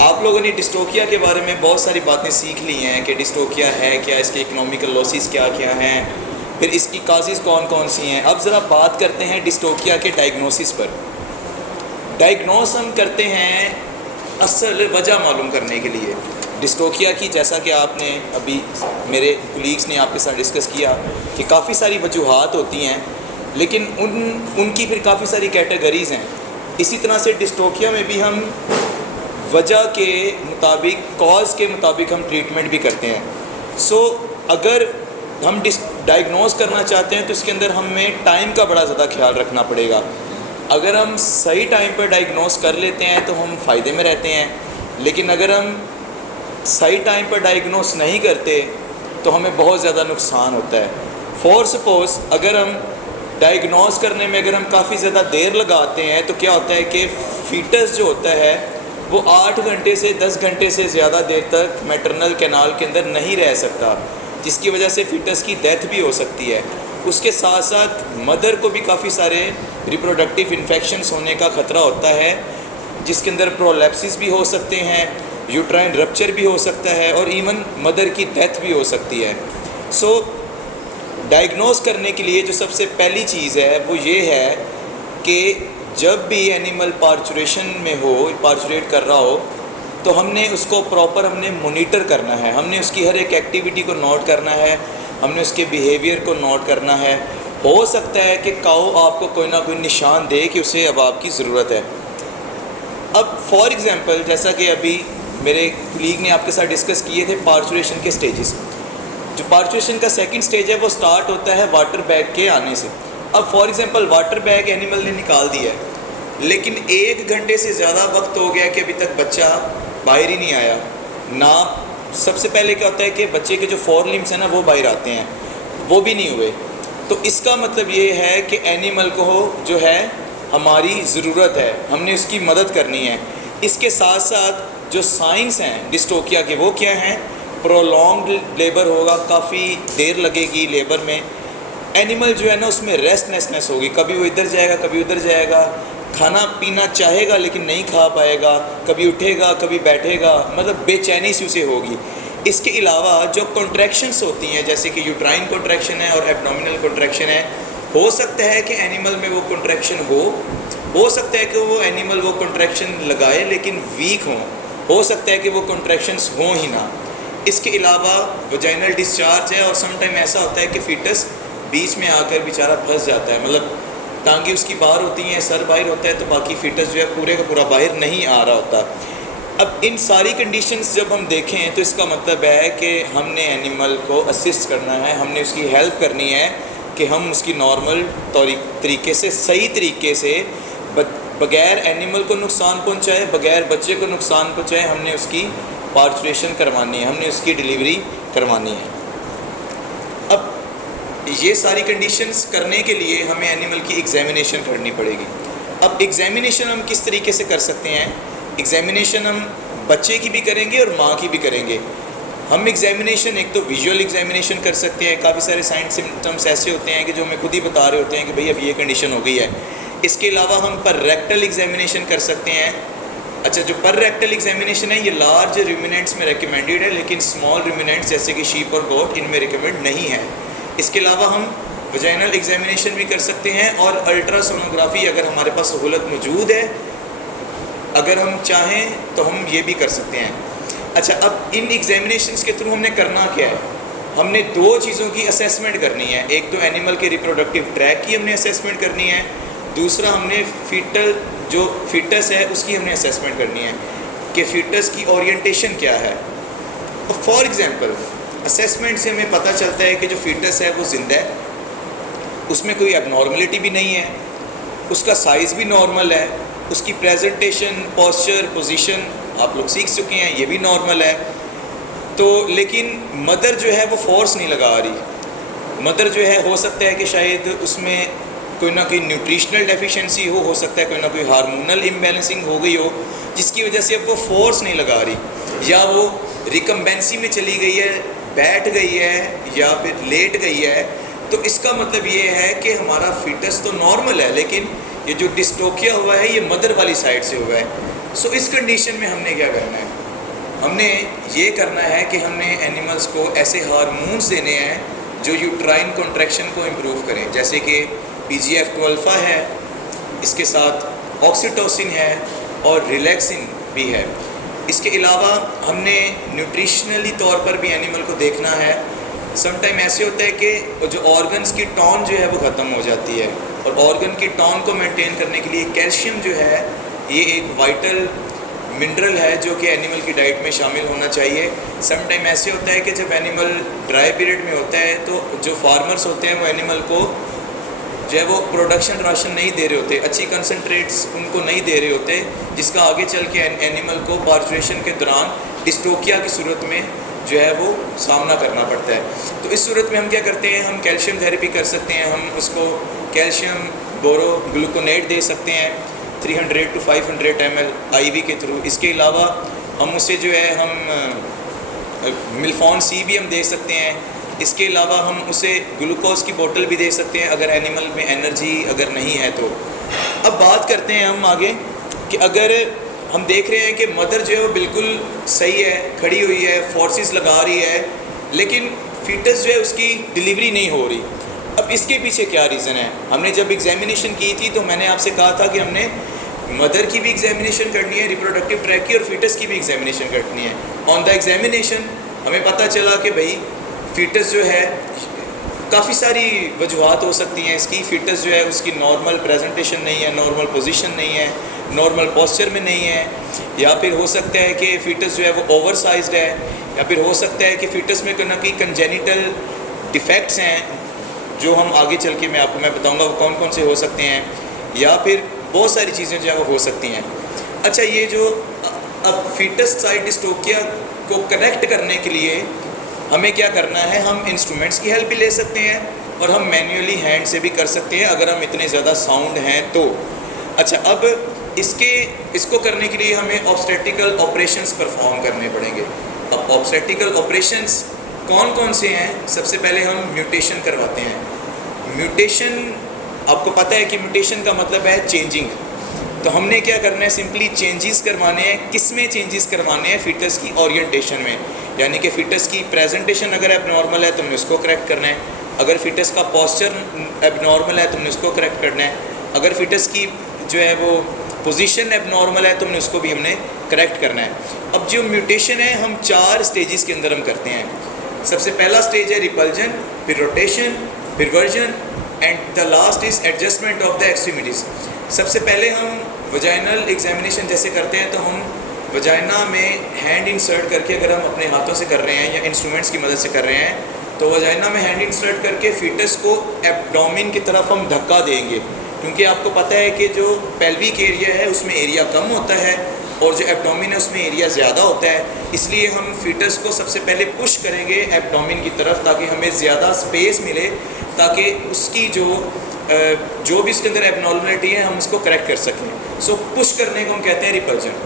आप लोगों ने डिस्टोकिया के बारे में बहुत सारी बातें सीख ली हैं कि डिस्टोकिया है क्या, इसके इकोनॉमिकल लॉसेस क्या क्या हैं, फिर इसकी काजेज़ कौन कौन सी हैं। अब ज़रा बात करते हैं डिस्टोकिया के डायग्नोसिस पर। डायग्नोस हम करते हैं असल वजह मालूम करने के लिए डिस्टोकिया की, जैसा कि आपने अभी मेरे कुलीग्स ने आपके साथ डिस्कस किया कि काफ़ी सारी वजूहात होती हैं, लेकिन उनकी फिर काफ़ी सारी कैटेगरीज़ हैं। इसी तरह से डिस्टोकिया में भी हम वजह के मुताबिक, कॉज के मुताबिक हम ट्रीटमेंट भी करते हैं। सो अगर हम डायग्नोस करना चाहते हैं तो इसके अंदर हमें टाइम का बड़ा ज़्यादा ख्याल रखना पड़ेगा। अगर हम सही टाइम पर डायग्नोस कर लेते हैं तो हम फ़ायदे में रहते हैं, लेकिन अगर हम सही टाइम पर डायग्नोस नहीं करते तो हमें बहुत ज़्यादा नुकसान होता है। फॉर सपोज़ अगर हम डायग्नोस करने में अगर हम काफ़ी ज़्यादा देर लगाते हैं तो क्या होता है कि फ़ीटस जो होता है वो 8 घंटे से 10 घंटे से ज़्यादा देर तक मैटरनल कैनाल के अंदर नहीं रह सकता, जिसकी वजह से फ़ीटस की डेथ भी हो सकती है। उसके साथ साथ मदर को भी काफ़ी सारे रिप्रोडक्टिव इन्फेक्शंस होने का ख़तरा होता है, जिसके अंदर प्रोलैप्सिस भी हो सकते हैं, यूट्राइन रप्चर भी हो सकता है और इवन मदर की डेथ भी हो सकती है। सो डायग्नोस करने के लिए जो सबसे पहली चीज़ है वो ये है कि जब भी एनिमल पार्चुरेशन में हो, पार्चुरेट कर रहा हो, तो हमने उसको प्रॉपर मोनीटर करना है। हमने उसकी हर एक एक्टिविटी को नोट करना है, हमने उसके बिहेवियर को नोट करना है। हो सकता है कि काऊ आपको कोई ना कोई निशान दे कि उसे अब आपकी ज़रूरत है। अब फॉर एग्ज़ाम्पल जैसा कि अभी मेरे कलीग ने आपके साथ डिस्कस किए थे पार्चुरेशन के स्टेजेस। जो पार्चुरेशन का सेकंड स्टेज है वो स्टार्ट होता है वाटर बैग के आने से। अब for example water bag animal ने निकाल दिया है, लेकिन 1 घंटे से ज़्यादा वक्त हो गया कि अभी तक बच्चा बाहर ही नहीं आया ना। सबसे पहले क्या होता है कि बच्चे के जो 4 लिम्स हैं ना वो बाहर आते हैं, वो भी नहीं हुए। तो इसका मतलब ये है कि एनिमल को जो है हमारी ज़रूरत है, हमने उसकी मदद करनी है। इसके साथ साथ जो साइंस हैं डिस्टोकिया के वो क्या हैं? प्रोलॉन्ग्ड लेबर होगा, काफ़ी देर लगेगी लेबर में। एनिमल जो है ना उसमें रेस्टलेसनेस होगी, कभी वो इधर जाएगा कभी उधर जाएगा, खाना पीना चाहेगा लेकिन नहीं खा पाएगा, कभी उठेगा कभी बैठेगा, मतलब बेचैनी सी उसे होगी। इसके अलावा जो कॉन्ट्रैक्शंस होती हैं जैसे कि यूट्राइन कॉन्ट्रैक्शन है और एब्डोमिनल कॉन्ट्रैक्शन है, हो सकता है कि एनिमल में वो कॉन्ट्रैक्शन हो सकता है कि वो एनिमल वो कॉन्ट्रैक्शन लगाए लेकिन वीक हो सकता है कि वो कॉन्ट्रैक्शंस हों ही ना। इसके अलावा वजाइनल डिस्चार्ज है और समटाइम ऐसा होता है कि फ़ीटस बीच में आकर बेचारा फंस जाता है, मतलब टांगी उसकी बाहर होती हैं, सर बाहर होता है, तो बाकी फ़ीटस जो है पूरे का पूरा बाहर नहीं आ रहा होता। अब इन सारी कंडीशंस जब हम देखें तो इसका मतलब है कि हमने एनिमल को असिस्ट करना है, हमने उसकी हेल्प करनी है कि हम उसकी नॉर्मल तरीके से, सही तरीके से, बग़ैर एनिमल को नुकसान पहुंचाए, बग़ैर बच्चे को नुकसान पहुंचाए, हमने उसकी पार्चुरेशन करवानी है, हमने उसकी डिलीवरी करवानी है। अब ये सारी कंडीशंस करने के लिए हमें एनिमल की एग्ज़ामिनेशन करनी पड़ेगी। अब एग्ज़ामिनेशन हम किस तरीके से कर सकते हैं? एग्ज़ामिनेशन हम बच्चे की भी करेंगे और माँ की भी करेंगे। हम एग्ज़ामिनेशन एक तो विजुअल एग्ज़ामिनेशन कर सकते हैं, काफ़ी सारे साइंस सिम्टम्स ऐसे होते हैं कि जो हमें खुद ही बता रहे होते हैं कि भाई अब ये कंडीशन हो गई है। इसके अलावा हम पर रेक्टल एग्ज़ामिनेशन कर सकते हैं। अच्छा, जो पर रेक्टल एग्ज़ामिनेशन है ये लार्ज रूमिनेंट्स में रिकमेंडेड है, लेकिन स्मॉल रूमिनेंट्स जैसे कि शीप और गोट इनमें रिकमेंड नहीं है। इसके अलावा हम वजाइनल एग्ज़ामिनेशन भी कर सकते हैं और अल्ट्रासोनोग्राफी अगर हमारे पास सहूलत मौजूद है, अगर हम चाहें तो हम ये भी कर सकते हैं। अच्छा, अब इन एग्ज़ामिनेशंस के थ्रू हमने करना क्या है? हमने 2 चीज़ों की असेसमेंट करनी है। एक तो एनिमल के रिप्रोडक्टिव ट्रैक की हमने असेसमेंट करनी है, दूसरा हमने जो फ़ीटस है उसकी हमने असेसमेंट करनी है कि फ़ीटस की ओरिएंटेशन क्या है। फॉर एग्ज़ाम्पल असेसमेंट से हमें पता चलता है कि जो फ़ीटस है वो ज़िंदा है, उसमें कोई एबनॉर्मलिटी भी नहीं है, उसका साइज़ भी नॉर्मल है, उसकी प्रेजेंटेशन, पोस्चर, पोजीशन आप लोग सीख चुके हैं, ये भी नॉर्मल है। तो लेकिन मदर जो है वो फोर्स नहीं लगा रही। मदर जो है हो सकता है कि शायद उसमें कोई ना कोई न्यूट्रिशनल डेफिशिएंसी हो सकता है कोई ना कोई हार्मोनल इम्बैलेंसिंग हो गई हो, जिसकी वजह से अब वो फोर्स नहीं लगा रही, या वो रिकम्बेंसी में चली गई है, बैठ गई है या फिर लेट गई है। तो इसका मतलब ये है कि हमारा फ़ीटस तो नॉर्मल है, लेकिन ये जो डिस्टोकिया हुआ है ये मदर वाली साइड से हुआ है। सो इस कंडीशन में हमने क्या करना है, हमने ये करना है कि हमने एनिमल्स को ऐसे हार्मोन्स देने हैं जो यूट्राइन कॉन्ट्रैक्शन को इम्प्रूव करें, जैसे कि PGF2 अल्फ़ा है, इसके साथ ऑक्सीटोसिन है और रिलैक्सिन भी है। इसके अलावा हमने न्यूट्रिशनली तौर पर भी एनिमल को देखना है। समटाइम ऐसे होता है कि जो ऑर्गन्स की टोन जो है वो ख़त्म हो जाती है, और ऑर्गन की टोन को मेंटेन करने के लिए कैल्शियम जो है ये एक वाइटल मिनरल है जो कि एनिमल की डाइट में शामिल होना चाहिए। समटाइम ऐसे होता है कि जब एनिमल ड्राई पीरियड में होता है तो जो फार्मर्स होते हैं वो एनिमल को जो है वो प्रोडक्शन राशन नहीं दे रहे होते, अच्छी कंसनट्रेट्स उनको नहीं दे रहे होते, जिसका आगे चल के एनिमल को पार्चुरेशन के दौरान डिस्टोकिया की सूरत में जो है वो सामना करना पड़ता है। तो इस सूरत में हम क्या करते हैं, हम कैल्शियम थेरेपी कर सकते हैं, हम उसको कैल्शियम बोरो ग्लूकोनेट दे सकते हैं 300 to 500 ml IV के थ्रू। इसके अलावा हम उसे जो है हम मिल्फॉन C भी हम दे सकते हैं। इसके अलावा हम उसे ग्लूकोज की बोतल भी दे सकते हैं अगर एनिमल में एनर्जी अगर नहीं है तो। अब बात करते हैं हम आगे कि अगर हम देख रहे हैं कि मदर जो है वो बिल्कुल सही है, खड़ी हुई है, फोर्सेस लगा रही है, लेकिन फीटस जो है उसकी डिलीवरी नहीं हो रही। अब इसके पीछे क्या रीज़न है? हमने जब एग्जामिनेशन की थी तो मैंने आपसे कहा था कि हमने मदर की भी एग्जामिनेशन करनी है, रिप्रोडक्टिव ट्रैक की, और फीटस की भी एग्जामिनेशन करनी है। ऑन द एग्जामिनेशन हमें पता चला कि भाई फीटस जो है काफ़ी सारी वजूहत हो सकती हैं इसकी। फीटस जो है उसकी नॉर्मल प्रेजेंटेशन नहीं है, नॉर्मल पोजीशन नहीं है, नॉर्मल पोस्चर में नहीं है, या फिर हो सकता है कि फ़ीटस जो है वो ओवर साइज्ड है, या फिर हो सकता है कि फ़ीटस में कहीं कंजेनिटल डिफेक्ट्स हैं जो हम आगे चल के मैं बताऊंगा वो कौन कौन से हो सकते हैं, या फिर बहुत सारी चीज़ें जो है वो हो सकती हैं। अच्छा, ये जो अब फीटस साइड डिस्टोकिया को करेक्ट करने के लिए हमें क्या करना है, हम इंस्ट्रूमेंट्स की हेल्प भी ले सकते हैं और हम मैन्युअली हैंड से भी कर सकते हैं अगर हम इतने ज़्यादा साउंड हैं तो। अच्छा, अब इसको करने के लिए हमें ऑब्स्टेट्रिकल ऑपरेशंस परफॉर्म करने पड़ेंगे। अब ऑब्स्टेट्रिकल ऑपरेशंस कौन कौन से हैं? सबसे पहले हम म्यूटेशन करवाते हैं। म्यूटेशन, आपको पता है कि म्यूटेशन का मतलब है चेंजिंग। तो हमने क्या करना है, सिंपली चेंजेस करवाने हैं। किस में चेंजेस करवाने हैं? फीटस की ओरिएंटेशन में, यानी कि फ़ीटस की प्रेजेंटेशन अगर एबनॉर्मल है तो हमने उसको करेक्ट करना है, अगर फ़ीटस का पोस्चर एबनॉर्मल है तो हमने उसको करेक्ट करना है, अगर फ़ीटस की जो है वो पोजीशन एबनॉर्मल है तो हमने करेक्ट करना है। अब जो म्यूटेशन है हम 4 स्टेजेस के अंदर हम करते हैं। सबसे पहला स्टेज है रिपल्जन, फिर रोटेशन, फिर version, and the last is adjustment of the extremities. सबसे पहले हम वजाइनल एग्जामिनेशन जैसे करते हैं तो हम वजाइना में हैंड इंसर्ट करके, अगर हम अपने हाथों से कर रहे हैं या इंस्ट्रूमेंट्स की मदद से कर रहे हैं, तो वजाइना में हैंड इंसर्ट करके फीटस को एब्डोमेन की तरफ हम धक्का देंगे, क्योंकि आपको पता है कि जो पेल्विक एरिया है उसमें एरिया कम होता है और जो एब्डोमेन है उसमें एरिया ज़्यादा होता है। इसलिए हम फीटस को सबसे पहले पुश करेंगे एब्डोमेन की तरफ ताकि हमें ज़्यादा स्पेस मिले, ताकि उसकी जो भी इसके अंदर एबनॉर्मलिटी है हम उसको करेक्ट कर सकें। सो पुश करने को हम कहते हैं रिपल्जन।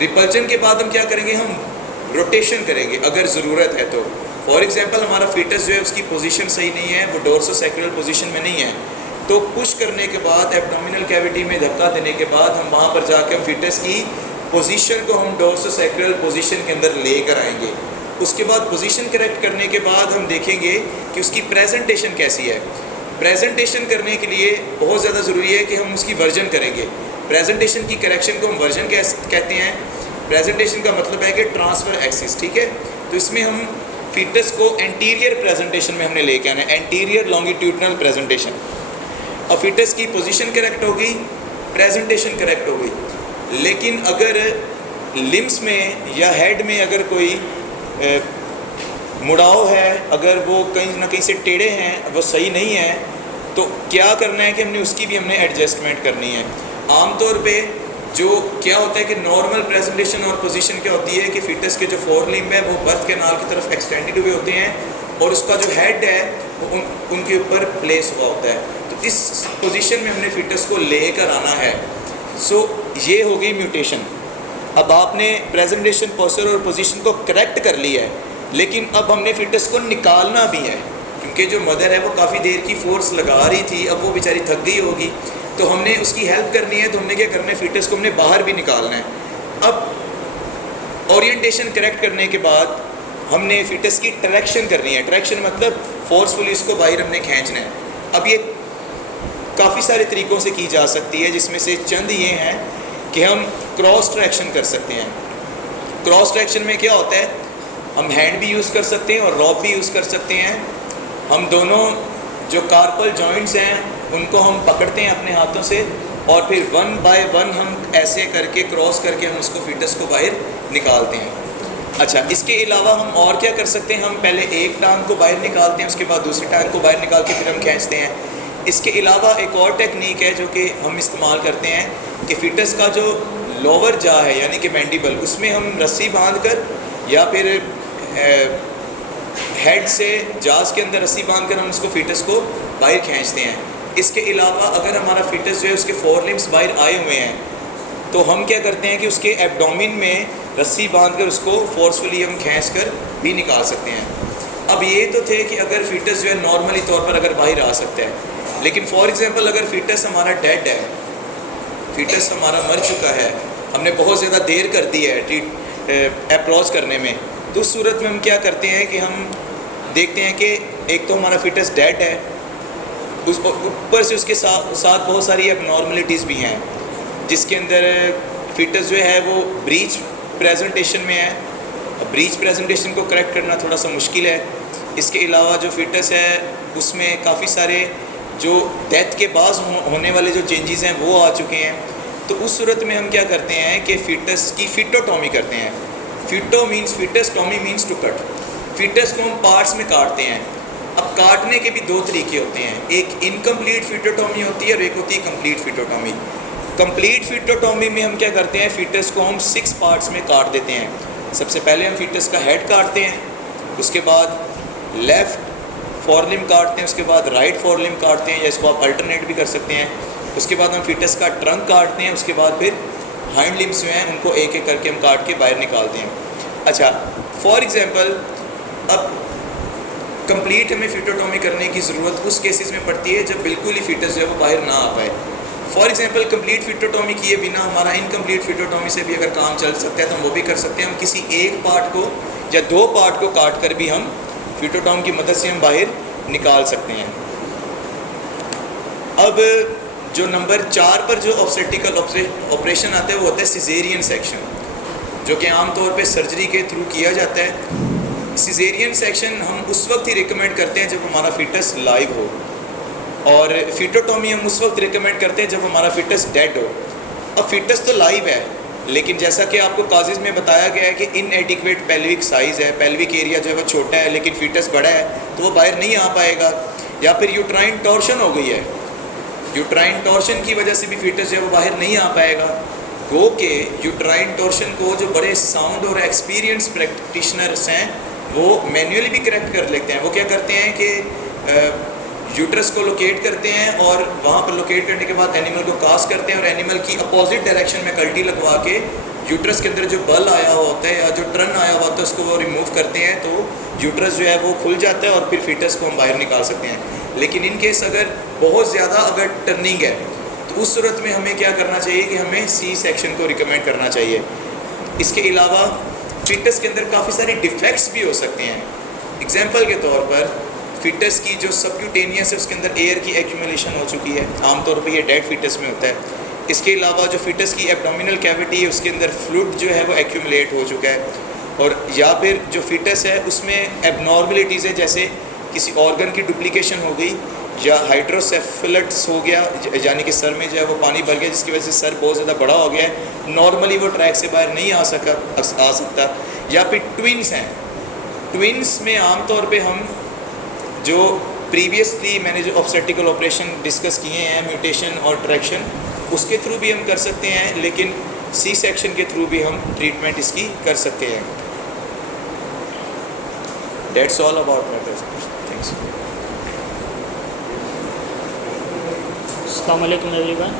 रिपल्जन के बाद हम क्या करेंगे, हम रोटेशन करेंगे अगर ज़रूरत है तो। फॉर एग्जांपल हमारा फीटस जो है उसकी पोजीशन सही नहीं है, वो डोर्सोसैक्रल पोजीशन में नहीं है, तो पुश करने के बाद एब्डोमिनल कैविटी में धक्का देने के बाद हम वहाँ पर जाकर हम फीटस की पोजीशन को हम डोर्सोसैक्रल पोजीशन के अंदर लेकर आएंगे। उसके बाद पोजीशन करेक्ट करने के बाद हम देखेंगे कि उसकी प्रेजेंटेशन कैसी है। प्रेजेंटेशन करने के लिए बहुत ज़्यादा ज़रूरी है कि हम उसकी वर्जन करेंगे। प्रेजेंटेशन की करेक्शन को हम वर्जन कहते हैं। प्रेजेंटेशन का मतलब है कि ट्रांसफ़र एक्सिस, ठीक है। तो इसमें हम फीटस को एंटीरियर प्रेजेंटेशन में हमने लेके आना है, एंटीरियर लॉन्गिट्यूडनल प्रेजेंटेशन। और फीटस की पोजीशन करेक्ट होगी, प्रेजेंटेशन करेक्ट होगी। लेकिन अगर लिम्स में या हेड में अगर कोई मुड़ाव है, अगर वो कहीं ना कहीं से टेढ़े हैं, वो सही नहीं है, तो क्या करना है कि उसकी भी हमने एडजस्टमेंट करनी है। आमतौर पे जो क्या होता है कि नॉर्मल प्रेजेंटेशन और पोजीशन क्या होती है कि फीटस के जो 4 लिम्ब है वो बर्थ कैनाल की तरफ एक्सटेंडेड हुए होते हैं और उसका जो हेड है वो उनके ऊपर प्लेस हुआ होता है। तो इस पोजीशन में हमने फीटस को लेकर आना है। सो ये हो गई म्यूटेशन। अब आपने प्रेजेंटेशन, पोस्चर और पोजीशन को करेक्ट कर लिया है, लेकिन अब हमने फीटस को निकालना भी है, क्योंकि जो मदर है वो काफ़ी देर की फोर्स लगा रही थी, अब वो बेचारी थक गई होगी, तो हमने उसकी हेल्प करनी है। तो हमने क्या करना है, फीटस को हमने बाहर भी निकालना है। अब ओरिएंटेशन करेक्ट करने के बाद हमने फिटस की ट्रैक्शन करनी है। ट्रैक्शन मतलब फोर्सफुली इसको बाहर हमने खींचना है। अब ये काफ़ी सारे तरीक़ों से की जा सकती है, जिसमें से चंद ये हैं कि हम क्रॉस ट्रैक्शन कर सकते हैं। क्रॉस ट्रैक्शन में क्या होता है, हम हैंड भी यूज़ कर सकते हैं और रॉप भी यूज़ कर सकते हैं। हम दोनों जो कार्पल जॉइंट्स हैं उनको हम पकड़ते हैं अपने हाथों से और फिर वन बाय वन हम ऐसे करके क्रॉस करके हम उसको फिटस को बाहर निकालते हैं। अच्छा, इसके अलावा हम और क्या कर सकते हैं, हम पहले एक टांग को बाहर निकालते हैं, उसके बाद दूसरी टांग को बाहर निकाल के फिर हम खींचते हैं। इसके अलावा एक और टेक्निक है जो कि हम इस्तेमाल करते हैं कि फिटस का जो लोअर जा है यानी कि मैंडिबल, उसमें हम रस्सी बांध कर या फिर हेड से जाज के अंदर रस्सी बांध कर हम उसको फिटस को बाहर खींचते हैं। इसके अलावा अगर हमारा फिटस जो है उसके 4 लिम्स बाहर आए हुए हैं तो हम क्या करते हैं कि उसके एब्डोमिन में रस्सी बांधकर उसको फोर्सफुली हम खींच कर भी निकाल सकते हैं। अब ये तो थे कि अगर फिटस जो है नॉर्मली तौर पर अगर बाहर आ सकता है, लेकिन फॉर एग्जांपल अगर फिटस हमारा डेड है, फिटस हमारा मर चुका है, हमने बहुत ज़्यादा देर कर दी है अप्रोच करने में, तो उस सूरत में हम क्या करते हैं कि हम देखते हैं कि एक तो हमारा फिटस डेड है, उस ऊपर से उसके साथ बहुत सारी एबनॉर्मलिटीज़ भी हैं, जिसके अंदर फिटस जो है वो ब्रीच प्रेजेंटेशन में है। ब्रीच प्रेजेंटेशन को करेक्ट करना थोड़ा सा मुश्किल है। इसके अलावा जो फिटस है उसमें काफ़ी सारे जो डेथ के बाद होने वाले जो चेंजेस हैं वो आ चुके हैं। तो उस सूरत में हम क्या करते हैं कि फिटस की फिटोटॉमी करते हैं। Foeto means foetus, tomy means to cut. Foetus को हम पार्ट्स में काटते हैं। अब काटने के भी 2 तरीके होते हैं, एक इनकम्प्लीट फिटोटॉमी होती है और एक होती है कंप्लीट फिटोटॉमी। कंप्लीट फिटोटॉमी में हम क्या करते हैं, फिटस को हम 6 पार्ट्स में काट देते हैं। सबसे पहले हम फिटस का हेड काटते हैं, उसके बाद लेफ़्ट फोरलिम काटते हैं, उसके बाद राइट फोरलिम काटते हैं, या इसको आप अल्टरनेट भी कर सकते हैं। उसके बाद हम फिटस का ट्रंक काटते हैं, उसके बाद फिर हाइंड लिम्स जो हैं उनको एक एक करके हम काट के बाहर निकालते हैं। अच्छा, फॉर एग्ज़ाम्पल अब कंप्लीट हमें फिटोटॉमी करने की ज़रूरत उस केसेस में पड़ती है जब बिल्कुल ही फिटस जो है वो बाहर ना आ पाए। फॉर एग्जांपल कंप्लीट फिटोटॉमी किए बिना हमारा इनकम्प्लीट फिटोटॉमी से भी अगर काम चल सकता है तो हम वो भी कर सकते हैं। हम किसी एक पार्ट को या 2 पार्ट को काट कर भी हम फिटोटॉमी की मदद से हम बाहर निकाल सकते हैं। अब जो नंबर 4 पर जो ऑब्स्टेट्रिकल ऑपरेशन आता है वो होता है सिजेरियन सेक्शन, जो कि आम तौर पे सर्जरी के थ्रू किया जाता है। सिजेरियन सेक्शन हम उस वक्त ही रिकमेंड करते हैं जब हमारा फिटस लाइव हो, और फिटोटॉमी हम उस वक्त रिकमेंड करते हैं जब हमारा फिटस डेड हो। अब फिटस तो लाइव है, लेकिन जैसा कि आपको काजेज़ में बताया गया है कि इनएडिक्वेट पेल्विक साइज़ है, पेल्विक एरिया जो है वो छोटा है लेकिन फिटस बड़ा है, तो वो बाहर नहीं आ पाएगा। या फिर यूट्राइन टॉर्शन हो गई है, यूट्राइन टॉर्शन की वजह से भी फिटस जो है वो बाहर नहीं आ पाएगा। गो के यूट्राइन टॉर्शन को जो बड़े साउंड और एक्सपीरियंस प्रैक्टिशनर्स हैं वो मैन्युअली भी करेक्ट कर लेते हैं। वो क्या करते हैं कि यूट्रस को लोकेट करते हैं और वहाँ पर लोकेट करने के बाद एनिमल को कास्ट करते हैं और एनिमल की अपोजिट डायरेक्शन में कल्टी लगवा के यूट्रस के अंदर जो बल आया हुआ होता है या जो ट्रन आया हुआ होता है उसको वो रिमूव करते हैं, तो यूट्रस जो है वो खुल जाता है और फिर फिटस को हम बाहर निकाल सकते हैं। लेकिन इन केस अगर बहुत ज़्यादा अगर टर्निंग है तो उस सूरत में हमें क्या करना चाहिए कि हमें सी सेक्शन को रिकमेंड करना चाहिए। इसके अलावा फिटस के अंदर काफ़ी सारे डिफेक्ट्स भी हो सकते हैं। एग्जाम्पल के तौर पर फिटस की जो सबक्यूटेनियस है उसके अंदर एयर की एक्यूमुलेशन हो चुकी है, आमतौर पे ये डेड फिटस में होता है। इसके अलावा जो फिटस की एब्डोमिनल कैविटी है उसके अंदर फ्लूइड जो है वो एक्यूमुलेट हो चुका है, और या फिर जो फिटस है उसमें एबनॉर्मलिटीज़ है, जैसे किसी ऑर्गन की डुप्लीकेशन हो गई या हाइड्रोसेफेलस हो गया, यानी कि सर में जो है वो पानी भर गया जिसकी वजह से सर बहुत ज़्यादा बड़ा हो गया है, नॉर्मली वो ट्रैक से बाहर नहीं आ सकता। या फिर ट्विन्स हैं, ट्विन्स में आमतौर पे हम जो प्रीवियसली मैंने जो ऑब्स्टेट्रिकल ऑपरेशन डिस्कस किए हैं, म्यूटेशन और ट्रैक्शन, उसके थ्रू भी हम कर सकते हैं, लेकिन सी सेक्शन के थ्रू भी हम ट्रीटमेंट इसकी कर सकते हैं। That's all about my presentation, thanks. अस्सलाम वालेकुम एवरीवन।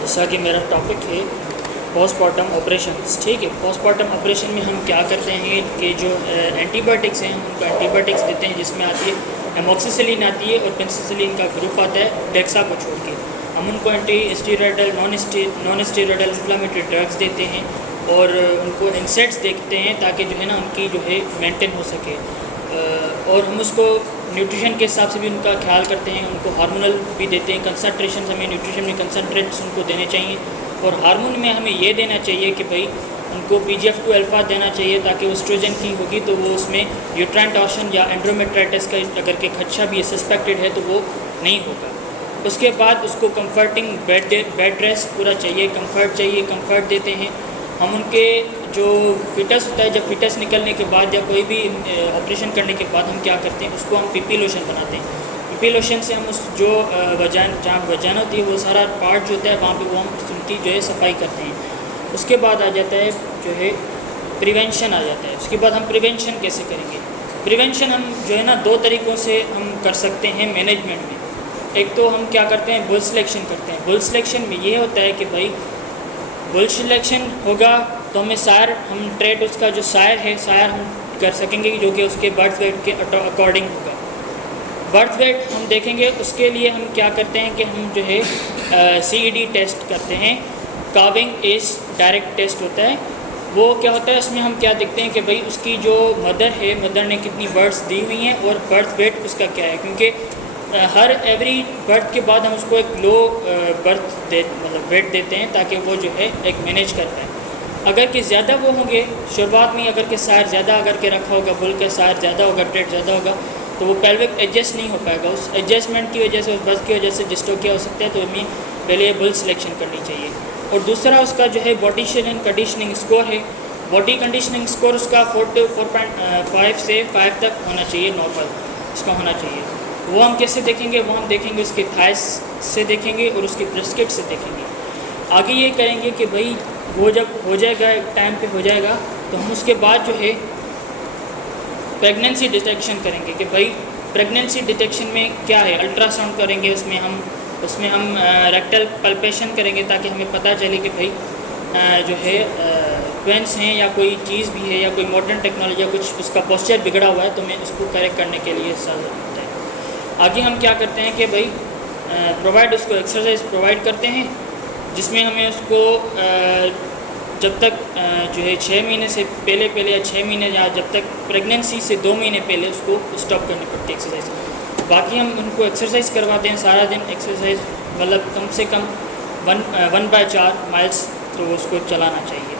जैसा कि मेरा टॉपिक है पोस्टमार्टम ऑपरेशंस, ठीक है। पोस्टमार्टम ऑपरेशन में हम क्या करते हैं कि जो एंटीबायोटिक्स हैं उनको एंटीबायोटिक्स देते हैं, जिसमें आती है एमोक्सिसिलिन आती है और पेनिसिलिन का ग्रुप आता है डेक्सा को छोड़ के। हम उनको anti steroidal non steroidal inflammatory drugs देते हैं और उनको इंसेट्स देखते हैं ताकि जो है ना उनकी जो है मेंटेन हो सके। और हम उसको न्यूट्रिशन के हिसाब से भी उनका ख्याल करते हैं, उनको हार्मोनल भी देते हैं, कंसंट्रेशन हमें न्यूट्रिशन में कंसंट्रेट्स उनको देने चाहिए। और हार्मोन में हमें ये देना चाहिए कि भाई उनको PGF2 अल्फ़ा देना चाहिए ताकि एस्ट्रोजन की होगी तो वो उसमें यूट्राइन टॉर्शन या एंड्रोमेट्राइटिस का अगर के खदशा भी सस्पेक्टेड है तो वो नहीं होगा। उसके बाद उसको कंफर्टिंग बेड रेस्ट पूरा चाहिए, कंफर्ट देते हैं हम। उनके जो फिटस होता है, जब फिटस निकलने के बाद या कोई भी ऑपरेशन करने के बाद हम क्या करते हैं, उसको हम PP लोशन बनाते हैं। PP लोशन से हम उस जो जहाँ वजाना होती है वो सारा पार्ट जो होता है वहाँ पे वो हम उनकी जो है सफाई करते हैं। उसके बाद आ जाता है जो है प्रिवेंशन आ जाता है। उसके बाद हम प्रिवेंशन कैसे करेंगे? प्रिवेंशन हम जो है ना 2 तरीक़ों से हम कर सकते हैं मैनेजमेंट में। एक तो हम क्या करते हैं, बुल सिलेक्शन करते हैं। बुल सिलेक्शन में ये होता है कि भाई बुल सिलेक्शन होगा तो हमें सार हम ट्रेड उसका जो सायर है सायर हम कर सकेंगे जो कि उसके बर्थ वेट के अकॉर्डिंग होगा। बर्थ वेट हम देखेंगे, उसके लिए हम क्या करते हैं कि हम जो है CED टेस्ट करते हैं, काविंग एज डायरेक्ट टेस्ट होता है। वो क्या होता है, उसमें हम क्या देखते हैं कि भाई उसकी जो मदर ने कितनी बर्थ्स दी हुई हैं और बर्थ वेट उसका क्या है, क्योंकि हर एवरी बर्थ के बाद हम उसको एक लो मतलब वेट देते हैं ताकि वो जो है एक मैनेज कर पाए। अगर कि ज़्यादा वो होंगे शुरुआत में, अगर के सायर ज़्यादा अगर के रखा होगा, बुल के सायर ज़्यादा होगा, ट्रेड ज़्यादा होगा तो वो पेल्विक एडजस्ट नहीं हो पाएगा। उस एडजस्टमेंट की वजह से, उस बर्थ की वजह से डिस्टोकिया हो सकता है। तो हमें पहले बुल सिलेक्शन करनी चाहिए। और दूसरा उसका जो है बॉडी शेप कंडीशनिंग स्कोर है। बॉडी कंडीशनिंग स्कोर उसका 4.5 से 5 तक होना चाहिए, नॉर्मल उसका होना चाहिए। वो हम कैसे देखेंगे? वो हम देखेंगे उसके थाइस से देखेंगे और उसके ब्रेस्केट से देखेंगे। आगे ये करेंगे कि भाई वो जब हो जाएगा, एक टाइम पे हो जाएगा तो हम उसके बाद जो है प्रेगनेंसी डिटेक्शन करेंगे कि भाई प्रेगनेंसी डिटेक्शन में क्या है। अल्ट्रासाउंड करेंगे, उसमें हम रेक्टल पल्पेशन करेंगे ताकि हमें पता चले कि भाई जो है ट्विंस हैं या कोई चीज़ भी है या कोई मॉडर्न टेक्नोलॉजी या कुछ उसका पोस्चर बिगड़ा हुआ है तो मैं उसको करेक्ट करने के लिए ज़रूरत होता है। आगे हम क्या करते हैं कि भाई उसको एक्सरसाइज प्रोवाइड करते हैं जिसमें हमें उसको जब तक जो है 6 महीने से पहले या 6 महीने या जब तक प्रेगनेंसी से 2 महीने पहले उसको स्टॉप करनी पड़ती है एक्सरसाइज। बाकी हम उनको एक्सरसाइज करवाते हैं सारा दिन एक्सरसाइज, मतलब कम से कम 1/4 माइल्स तो उसको चलाना चाहिए।